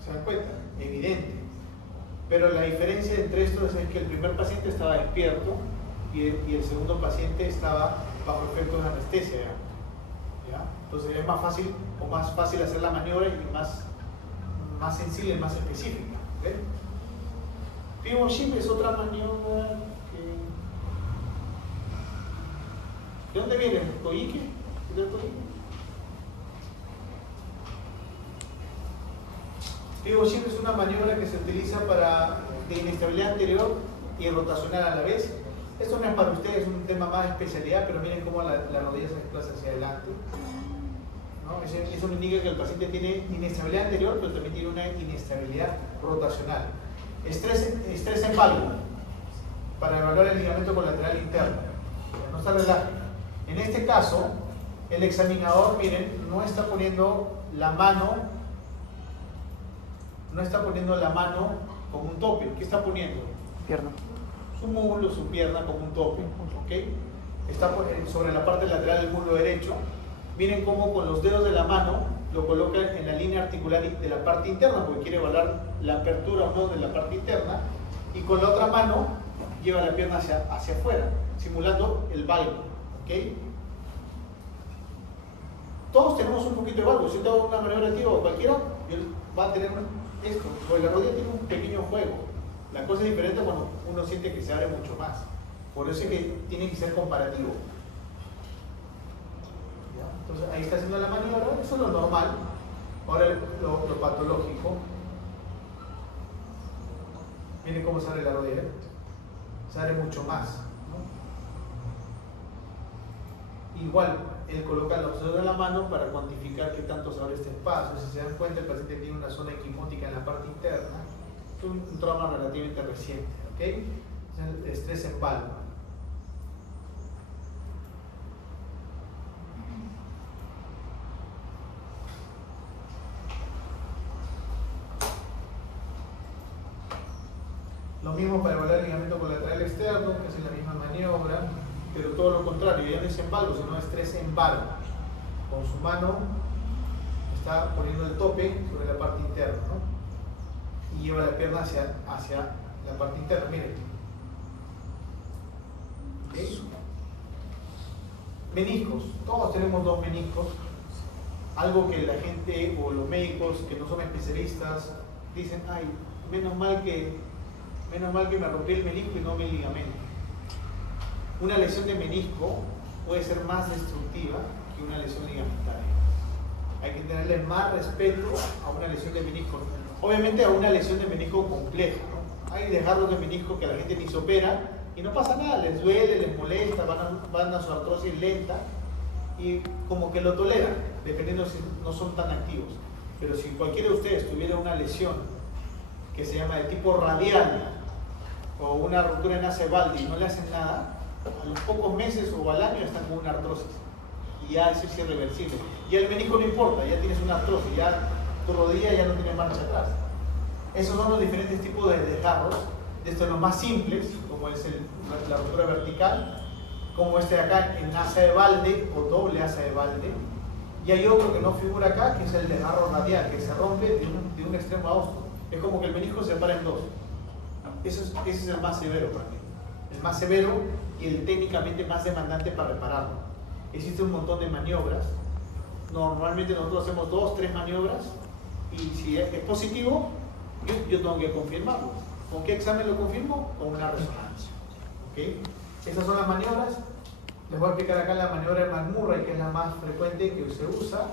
¿Se dan cuenta? Evidente. Pero la diferencia entre estos es que el primer paciente estaba despierto y el segundo paciente estaba bajo efectos de anestesia. ¿Ya? Entonces es más fácil hacer la maniobra y más sensible y más específica. ¿Ven? Pivot Ship es otra maniobra que... ¿De dónde viene? ¿Toyique? ¿De Toyique? Pivot Ship es una maniobra que se utiliza de inestabilidad anterior y rotacional a la vez. Esto no es para ustedes, es un tema más de especialidad, pero miren cómo la rodilla se desplaza hacia adelante. ¿No? Eso me indica que el paciente tiene inestabilidad anterior, pero también tiene una inestabilidad rotacional. Estrés en válvula para evaluar el ligamento colateral interno. No está relajado. En este caso, el examinador, miren, no está poniendo la mano como un tope. ¿Qué está poniendo? Pierna. Su muslo, su pierna como un tope. ¿Okay? Está sobre la parte lateral del muslo derecho. Miren cómo con los dedos de la mano lo coloca en la línea articular de la parte interna, porque quiere evaluar la apertura o no de la parte interna, y con la otra mano lleva la pierna hacia afuera, simulando el valgo. ¿Okay? Todos tenemos un poquito de valgo. Si yo tengo una maniobra activa o cualquiera, va a tener esto, porque la rodilla tiene un pequeño juego. La cosa es diferente cuando uno siente que se abre mucho más. Por eso es que tiene que ser comparativo. Entonces ahí está haciendo la maniobra, eso es lo normal. Ahora lo patológico. Miren cómo sale la rodilla. Sale mucho más, ¿no? Igual, él coloca los dedos de la mano para cuantificar qué tanto se abre este espacio. Si se dan cuenta, el paciente tiene una zona equimótica en la parte interna. Es un trauma relativamente reciente, ¿ok? Es el estrés en válvula. Lo mismo para evaluar el ligamento colateral externo, que es la misma maniobra, pero todo lo contrario, ya no es en valgo, sino estrés en valgo. Con su mano está poniendo el tope sobre la parte interna, ¿no? Y lleva la pierna hacia la parte interna, miren. ¿Okay? Meniscos, todos tenemos dos meniscos. Algo que la gente o los médicos que no son especialistas dicen, ay, menos mal que me rompí el menisco y no mi ligamento. Una lesión de menisco puede ser más destructiva que una lesión ligamentaria. Hay que tenerle más respeto a una lesión de menisco. Obviamente a una lesión de menisco compleja, ¿no? Hay desgarros de menisco que a la gente ni se opera y no pasa nada, les duele, les molesta, van a su artrosis lenta y como que lo toleran, dependiendo si no son tan activos. Pero si cualquiera de ustedes tuviera una lesión que se llama de tipo radial o una ruptura en Ace-Baldi y no le hacen nada, a los pocos meses o al año están con una artrosis. Y ya eso es irreversible. Y el menisco no importa, ya tienes una artrosis, ya tu rodilla ya no tiene marcha atrás. Esos son los diferentes tipos de desgarros, desde los más simples, como es la ruptura vertical, como este de acá en asa de balde o doble asa de balde. Y hay otro que no figura acá, que es el desgarro radial, que se rompe de un extremo a otro. Es como que el menisco se separa en dos. Ese es el más severo para mí. El más severo y el técnicamente más demandante para repararlo. Existe un montón de maniobras. Normalmente nosotros hacemos 2, 3 maniobras y si es positivo, yo tengo que confirmarlo. ¿Con qué examen lo confirmo? Con una resonancia. ¿Okay? Estas son las maniobras. Les voy a explicar acá la maniobra de McMurray, que es la más frecuente que se usa.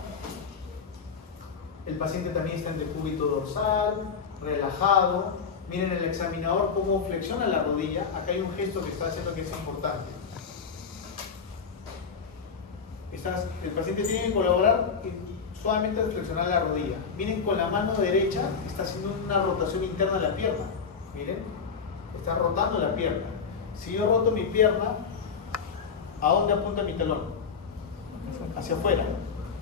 El paciente también está en decúbito dorsal, relajado. Miren el examinador cómo flexiona la rodilla. Acá hay un gesto que está haciendo que es importante. El paciente tiene que colaborar y suavemente flexionar la rodilla. Miren, con la mano derecha está haciendo una rotación interna de la pierna. Miren, está rotando la pierna. Si yo roto mi pierna, ¿a dónde apunta mi talón? Hacia afuera.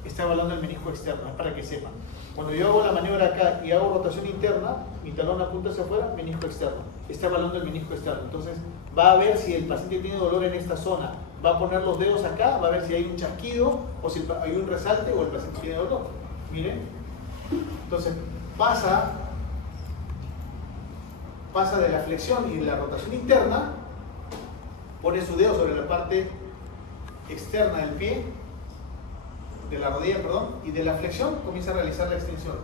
Está evaluando el menisco externo, es para que sepan. Cuando yo hago la maniobra acá y hago rotación interna, mi talón apunta hacia afuera, menisco externo. Está evaluando el menisco externo. Entonces, va a ver si el paciente tiene dolor en esta zona. Va a poner los dedos acá, va a ver si hay un chasquido o si hay un resalte o el paciente tiene dolor. Miren. Entonces, pasa de la flexión y de la rotación interna, pone su dedo sobre la parte externa del pie, de la rodilla, perdón, y de la flexión comienza a realizar la extensión.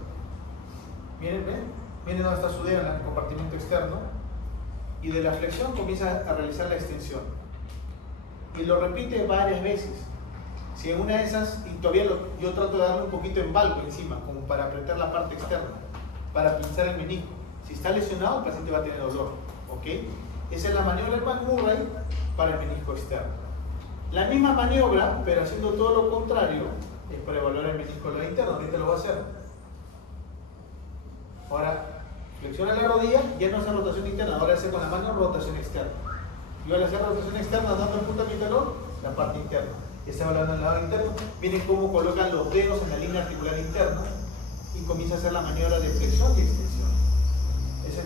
Miren, ¿ven? Miren dónde está su dedo en el compartimento externo, y de la flexión comienza a realizar la extensión. Y lo repite varias veces. Si en una de esas, y todavía yo trato de darle un poquito en valgo encima, como para apretar la parte externa, para pinzar el menisco. Si está lesionado, el paciente va a tener dolor. ¿Ok? Esa es la maniobra de McMurray para el menisco externo. La misma maniobra, pero haciendo todo lo contrario, es para evaluar el menisco interno. Ahorita lo va a hacer. Ahora, flexiona la rodilla, ya no hace rotación interna, ahora hace con la mano rotación externa. Yo al hacer rotación externa, dando en punta a mi talón, la parte interna. Está evaluando el lado interno. Miren cómo colocan los dedos en la línea articular interna y comienza a hacer la maniobra de flexión y extensión.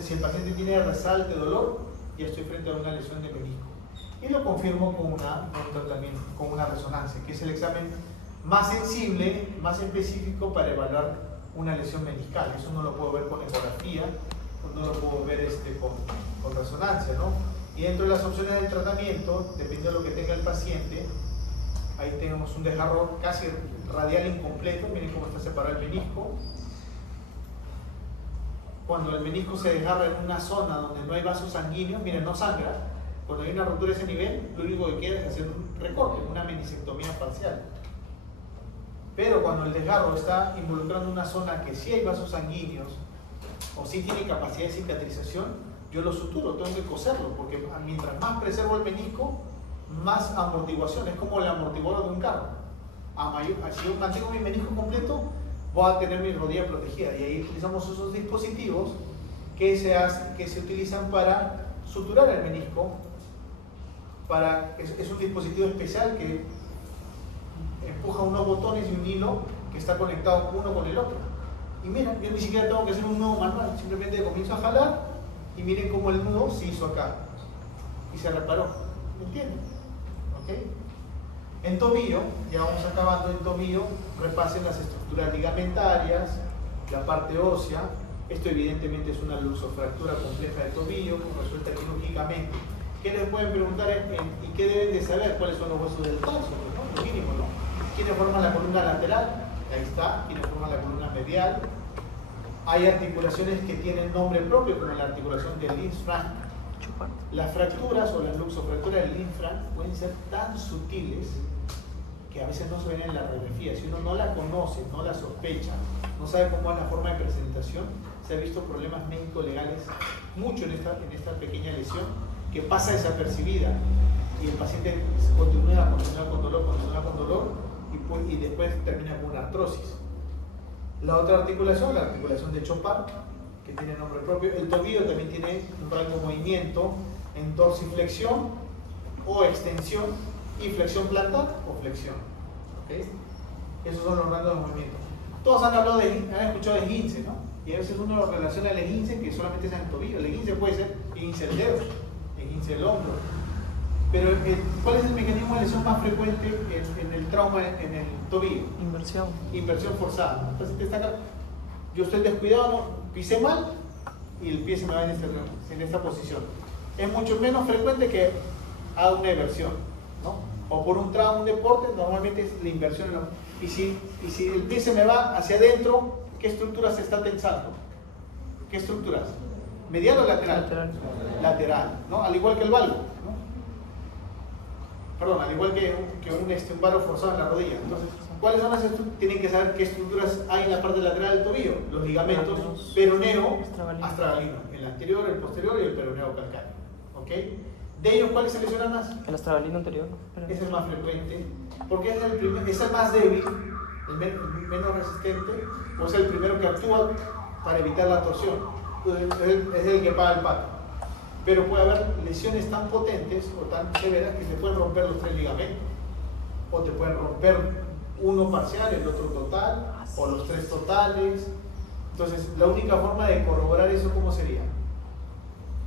Si el paciente tiene resalte, dolor, ya estoy frente a una lesión de menisco. Y lo confirmo con un tratamiento, con una resonancia, que es el examen más sensible, más específico para evaluar una lesión meniscal. Eso no lo puedo ver con ecografía, no lo puedo ver con resonancia, ¿no? Y dentro de las opciones del tratamiento, dependiendo de lo que tenga el paciente, ahí tenemos un desgarro casi radial incompleto. Miren cómo está separado el menisco. Cuando el menisco se desgarra en una zona donde no hay vasos sanguíneos, miren, no sangra. Cuando hay una ruptura de ese nivel, lo único que queda es hacer un recorte, una menisectomía parcial. Pero cuando el desgarro está involucrando una zona que sí hay vasos sanguíneos o sí tiene capacidad de cicatrización, yo lo suturo, tengo que coserlo, porque mientras más preservo el menisco, más amortiguación. Es como el amortiguador de un carro. Si yo mantengo mi menisco completo, voy a tener mi rodilla protegida. Y ahí utilizamos esos dispositivos que se utilizan para suturar el menisco. Es un dispositivo especial que empuja unos botones y un hilo que está conectado uno con el otro. Y miren, yo ni siquiera tengo que hacer un nudo manual, simplemente comienzo a jalar y miren cómo el nudo se hizo acá y se reparó. ¿Me entienden? ¿Okay? En tobillo, ya vamos acabando. En tobillo, repasen las estructuras ligamentarias, la parte ósea. Esto evidentemente es una luxofractura compleja de tobillo, resuelta quirúrgicamente. ¿Qué les pueden preguntar y qué deben de saber? ¿Cuáles son los huesos del tarso? ¿No? Lo mínimo, ¿no? ¿Quiénes forman la columna lateral? Ahí está. ¿Quiénes forman la columna medial? Hay articulaciones que tienen nombre propio, como la articulación del Linz-Frank. Las fracturas o las luxofracturas del Linz-Frank pueden ser tan sutiles que a veces no se ven en la radiografía. Si uno no la conoce, no la sospecha, no sabe cómo es la forma de presentación, se han visto problemas médico-legales mucho en esta pequeña lesión que pasa desapercibida y el paciente continúa con dolor y después termina con una artrosis. La otra articulación, la articulación de Chopin, que tiene nombre propio. El tobillo también tiene un rango de movimiento en dorsiflexión o extensión y flexión plantar o flexión. ¿Okay? Esos son los rangos de movimiento. Todos han escuchado de esguince, ¿no? Y a veces uno lo relaciona al esguince que solamente es en el tobillo. El esguince puede ser esguince del dedo, esguince del hombro. Pero ¿cuál es el mecanismo de lesión más frecuente en el trauma en el tobillo? Inversión. Inversión forzada. Entonces yo estoy descuidado, ¿no? Pisé mal y el pie se me va en esta posición. Es mucho menos frecuente que haga una inversión, ¿no? O por un trauma, un deporte, normalmente es la inversión. Y si el pie se me va hacia adentro, ¿qué estructura se está tensando? ¿Qué estructuras? ¿Medial o lateral? Lateral. Lateral, ¿no? Al igual que el valgo, ¿no? Perdón, al igual que un varo forzado en la rodilla. Entonces, ¿cuáles son las estructuras? Tienen que saber qué estructuras hay en la parte lateral del tobillo. Los ligamentos peroneo, astragalino. El anterior, el posterior y el peroneo calcáneo. ¿Ok? De ellos, ¿cuáles se lesionan más? El astragalino anterior. Es el más frecuente, porque es el más débil, el menos resistente, o es el primero que actúa para evitar la torsión. Es el que paga el pato. Pero puede haber lesiones tan potentes o tan severas que te pueden romper los 3 ligamentos, o te pueden romper uno parcial, el otro total, o los 3 totales. Entonces, la única forma de corroborar eso, ¿cómo sería?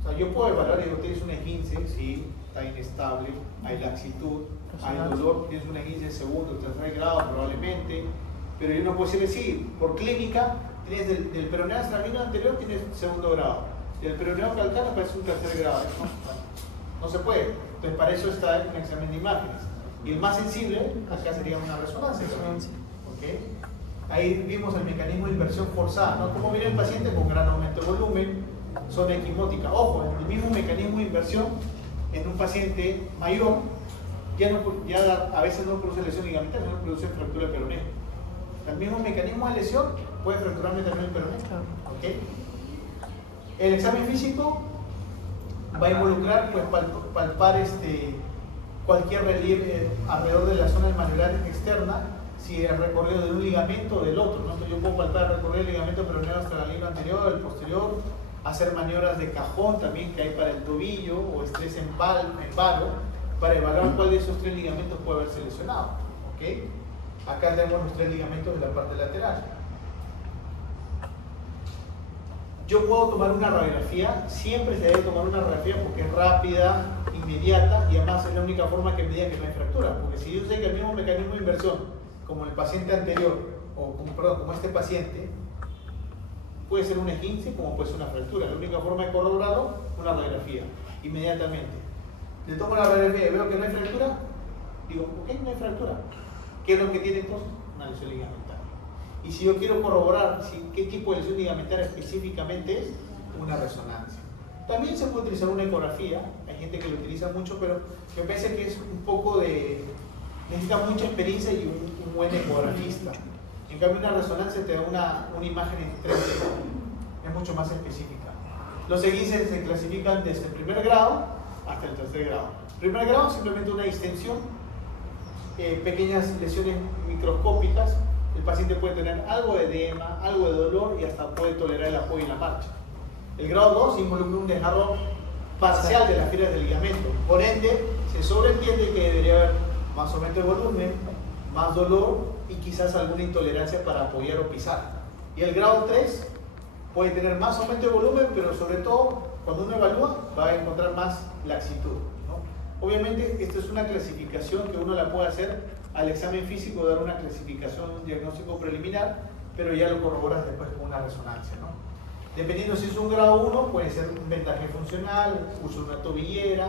O sea, yo puedo evaluar y digo, tienes un esguince, sí, está inestable, hay laxitud, hay dolor, tienes un esguince de segundo, tercer grado probablemente, pero yo no puedo decirle, sí, por clínica, tienes del peroneo astragalino anterior, tienes segundo grado, y el peroneo calcáneo parece un tercer grado, no se puede. Entonces, para eso está un examen de imágenes. Y el más sensible, acá sería una resonancia. ¿Okay? Ahí vimos el mecanismo de inversión forzada, ¿no? Cómo viene el paciente con gran aumento de volumen, zona equimótica. Ojo, el mismo mecanismo de inversión en un paciente mayor ya a veces no produce lesión ligamentaria, no produce fractura de peroneo. El mismo mecanismo de lesión puede fracturarme también el peroneo. ¿Okay? El examen físico va a involucrar pues, palpar cualquier relieve alrededor de la zona del manular externa, si el recorrido de un ligamento o del otro, ¿no? Entonces yo puedo palpar el recorrido del ligamento peroneo astragalino anterior, el posterior, hacer maniobras de cajón también que hay para el tobillo o estrés en varo, para evaluar cuál de esos 3 ligamentos puede haberse lesionado. ¿Okay? Acá tenemos los 3 ligamentos de la parte lateral. Yo puedo tomar una radiografía, siempre se debe tomar una radiografía porque es rápida, inmediata y además es la única forma que me diga que no hay fractura. Porque si yo sé que el mismo mecanismo de inversión, como el paciente anterior, como este paciente, puede ser un esguince como puede ser una fractura. La única forma de corroborarlo, una radiografía, inmediatamente. Le tomo la radiografía y veo que no hay fractura, digo, ok, no hay fractura. ¿Qué es lo que tiene entonces? Una lesión ligamentaria. Y si yo quiero corroborar qué tipo de lesión ligamentaria específicamente es, una resonancia. También se puede utilizar una ecografía, hay gente que lo utiliza mucho, pero me parece que es un poco necesita mucha experiencia y un buen ecografista. En cambio, una resonancia te da una imagen en 3D, es mucho más específica. Los esguinces se clasifican desde el primer grado hasta el tercer grado. Primer grado, simplemente una distensión, pequeñas lesiones microscópicas. El paciente puede tener algo de edema, algo de dolor y hasta puede tolerar el apoyo en la marcha. El grado 2 involucra un desgarro parcial de las fibras del ligamento. Por ende, se sobreentiende que debería haber más aumento de volumen, más dolor y quizás alguna intolerancia para apoyar o pisar. Y el grado 3 puede tener más aumento de volumen, pero sobre todo, cuando uno evalúa, va a encontrar más laxitud, ¿no? Obviamente, esto es una clasificación que uno la puede hacer al examen físico, dar una clasificación, un diagnóstico preliminar, pero ya lo corroboras después con una resonancia, ¿no? Dependiendo si es un grado 1, puede ser un vendaje funcional, uso de una tobillera,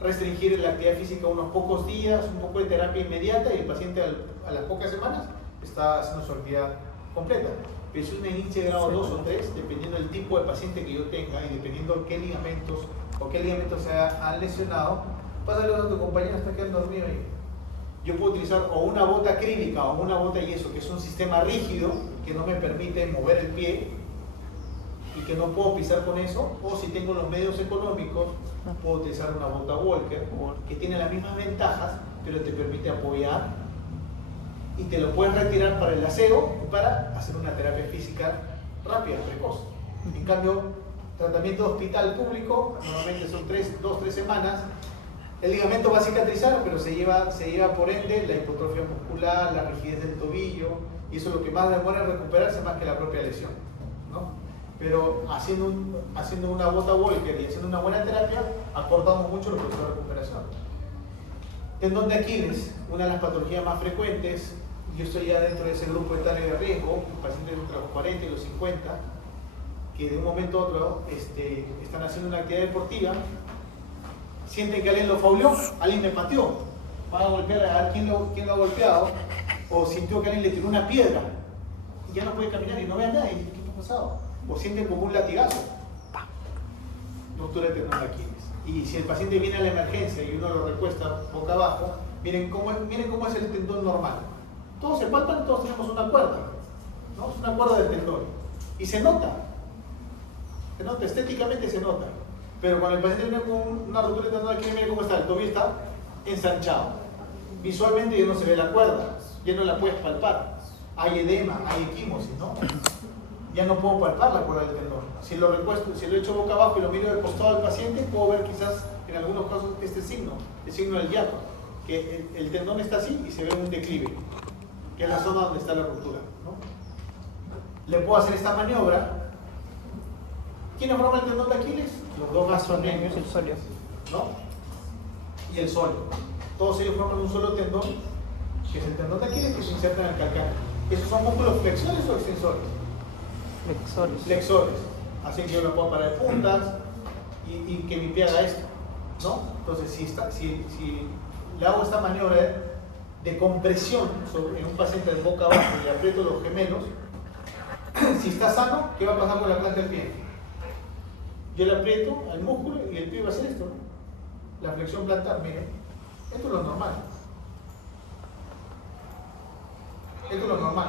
restringir la actividad física unos pocos días, un poco de terapia inmediata y el paciente a las pocas semanas está haciendo su actividad completa. Pero si es un esguince de grado 2 o 3, dependiendo del tipo de paciente que yo tenga y dependiendo qué ligamentos se han lesionado, pásale a tu compañero, está quedando dormido ahí. Yo puedo utilizar o una bota acrílica o una bota de yeso, que es un sistema rígido que no me permite mover el pie y que no puedo pisar con eso, o si tengo los medios económicos, puedo utilizar una bota Walker, que tiene las mismas ventajas, pero te permite apoyar y te lo puedes retirar para el aseo y para hacer una terapia física rápida, precoz. En cambio, tratamiento de hospital público, normalmente son 2-3 semanas. El ligamento va a cicatrizar, pero se lleva por ende la hipotrofia muscular, la rigidez del tobillo, y eso es lo que más demora en recuperarse más que la propia lesión, ¿no? Pero haciendo una bota Walker y haciendo una buena terapia, acortamos mucho los procesos de recuperación. Tendón de Aquiles, una de las patologías más frecuentes. Yo estoy ya dentro de ese grupo etario de riesgo, pacientes entre los 40 y los 50, que de un momento a otro están haciendo una actividad deportiva, sienten que alguien lo fauleó, alguien me pateó, van a golpear a ver quién lo ha golpeado, o sintió que alguien le tiró una piedra y ya no puede caminar y no ve a nadie. ¿Qué ha pasado? O sienten como un latigazo, ruptura de tendón de Aquiles. Y si el paciente viene a la emergencia y uno lo recuesta boca abajo, miren cómo es el tendón normal. Todos se palpan, todos tenemos una cuerda, ¿no? Es una cuerda del tendón. Y se nota, estéticamente se nota. Pero cuando el paciente viene con una ruptura de tendón de Aquiles, miren cómo está, el tobillo está ensanchado. Visualmente ya no se ve la cuerda, ya no la puedes palpar. Hay edema, hay equimosis, ¿no? Ya no puedo palpar la cuerda del tendón. Si lo recuesto, si lo echo boca abajo y lo miro de costado al paciente, puedo ver quizás en algunos casos este signo, el signo del hiato, que el tendón está así y se ve un declive, que es la zona donde está la ruptura, ¿no? Le puedo hacer esta maniobra. ¿Quiénes forman el tendón de Aquiles? Los dos gastrocnemios, el sóleo, ¿no? Y el sóleo. Todos ellos forman un solo tendón, que es el tendón de Aquiles, que se inserta en el calcáneo. ¿Esos son músculos flexores o extensores? flexores. Flexores. Así que yo lo puedo parar de puntas y que mi pie haga esto, ¿no? Entonces, si le hago esta maniobra de compresión en un paciente de boca abajo y aprieto los gemelos, si está sano, ¿qué va a pasar con la planta del pie? Yo le aprieto al músculo y el pie va a hacer esto, ¿no? La flexión plantar, miren, esto es lo normal. Esto es lo normal.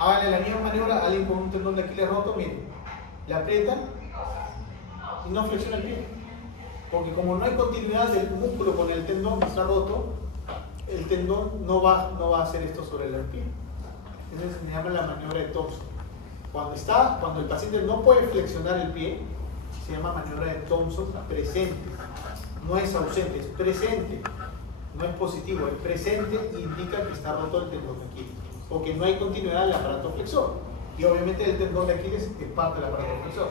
Háganle la misma maniobra a alguien con un tendón de Aquiles roto, miren, le aprietan y no flexiona el pie. Porque como no hay continuidad del músculo con el tendón que está roto, el tendón no va a hacer esto sobre el pie. Entonces se llama la maniobra de Thompson. Cuando el paciente no puede flexionar el pie, se llama maniobra de Thompson presente. No es ausente, es presente. No es positivo, es presente e indica que está roto el tendón de Aquiles. Porque no hay continuidad del aparato flexor. Y obviamente el tendón de Aquiles es parte del aparato flexor.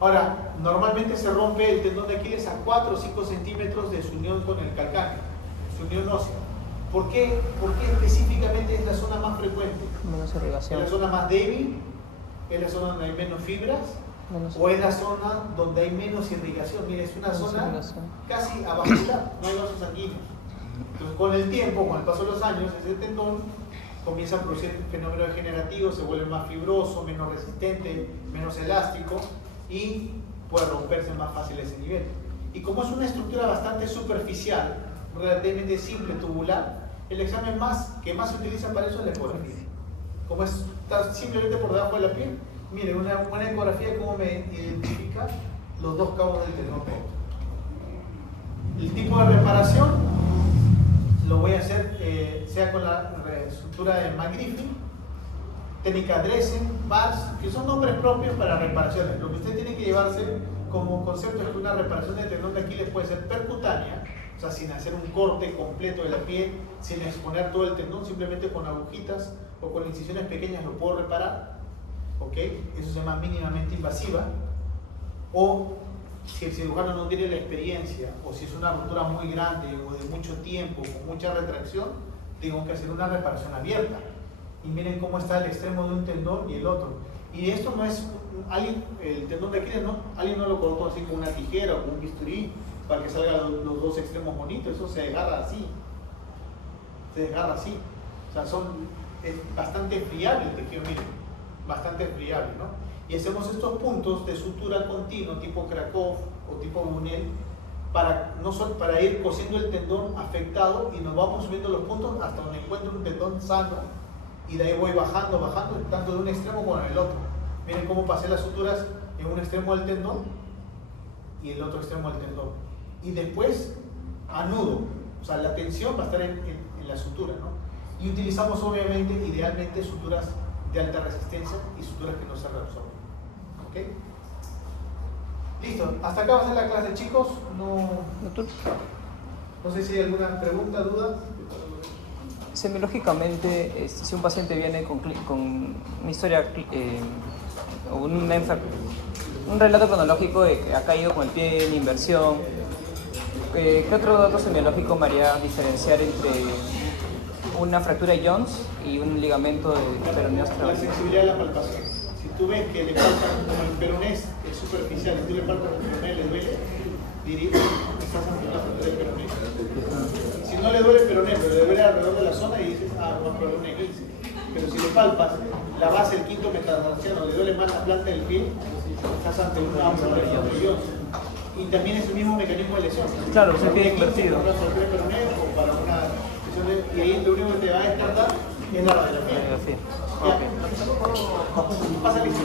Ahora, normalmente se rompe el tendón de Aquiles a 4 o 5 centímetros de su unión con el calcáneo, su unión ósea. ¿Por qué específicamente es la zona más frecuente? Menos irrigación. ¿Es la zona más débil? ¿Es la zona donde hay menos fibras? Menos- ¿O es la zona donde hay menos irrigación? Mire, es una Menos zona irrigación. casi avascular, no hay vasos sanguíneos. Entonces, con el tiempo, con el paso de los años, ese tendón comienza a producir fenómenos degenerativos, se vuelve más fibroso, menos resistente, menos elástico y puede romperse más fácil ese nivel. Y como es una estructura bastante superficial, relativamente simple, tubular, el examen que más se utiliza para eso es la ecografía. Como está simplemente por debajo de la piel, mire, una buena ecografía como me identifica los dos cabos del tendón roto. El tipo de reparación lo voy a hacer sea con la estructura de McGriffin, técnica Dressen, Bars, que son nombres propios para reparaciones. Lo que usted tiene que llevarse como concepto es que una reparación de tendón de Aquiles puede ser percutánea, o sea, sin hacer un corte completo de la piel, sin exponer todo el tendón, simplemente con agujitas o con incisiones pequeñas lo puedo reparar, ¿ok? Eso se llama mínimamente invasiva. O si el cirujano no tiene la experiencia, o si es una ruptura muy grande o de mucho tiempo, con mucha retracción, tengo que hacer una reparación abierta. Y miren cómo está el extremo de un tendón y el otro. Y esto no es, el tendón de Aquiles, alguien no lo colocó así con una tijera o con un bisturí para que salgan los dos extremos bonitos, eso se desgarra así. Se desgarra así. O sea, es bastante friable el tejido, miren, bastante friable, ¿no? Y hacemos estos puntos de sutura continuo, tipo Krakow o tipo Bunel, para ir cosiendo el tendón afectado y nos vamos subiendo los puntos hasta donde encuentro un tendón sano y de ahí voy bajando, tanto de un extremo como en el otro. Miren cómo pasé las suturas en un extremo del tendón y el otro extremo del tendón. Y después anudo O sea, la tensión va a estar en la sutura, ¿no? Y utilizamos obviamente, idealmente, suturas de alta resistencia y suturas que no se reabsorben. ¿Ok? Listo, hasta acá va a ser la clase, chicos. No sé si hay alguna pregunta, duda. Semiológicamente, si un paciente viene con una historia o un relato cronológico de que ha caído con el pie en inversión, ¿qué otro dato semiológico me haría diferenciar entre una fractura de Jones y un ligamento de peroneo La astral? sensibilidad de la palpación. Si tú ves que le falta, como el peroné es superficial, y tú le faltas el peroné, le duele, dirías que estás ante una fractura de peroné. Si no le duele el peroné, pero le duele alrededor de la zona y dices, vamos a probar una 15. Pero si le palpas la base del quinto metatarsiano, le duele más la planta del pie, estás ante una fractura de Jones. Y también es el mismo mecanismo de lesión. Claro, se pie invertido. Para una fractura de peroné o para una lesión y ahí lo único que te va a descartar es la radiografía. Radiografía. Ya. Ok. Pasa listo.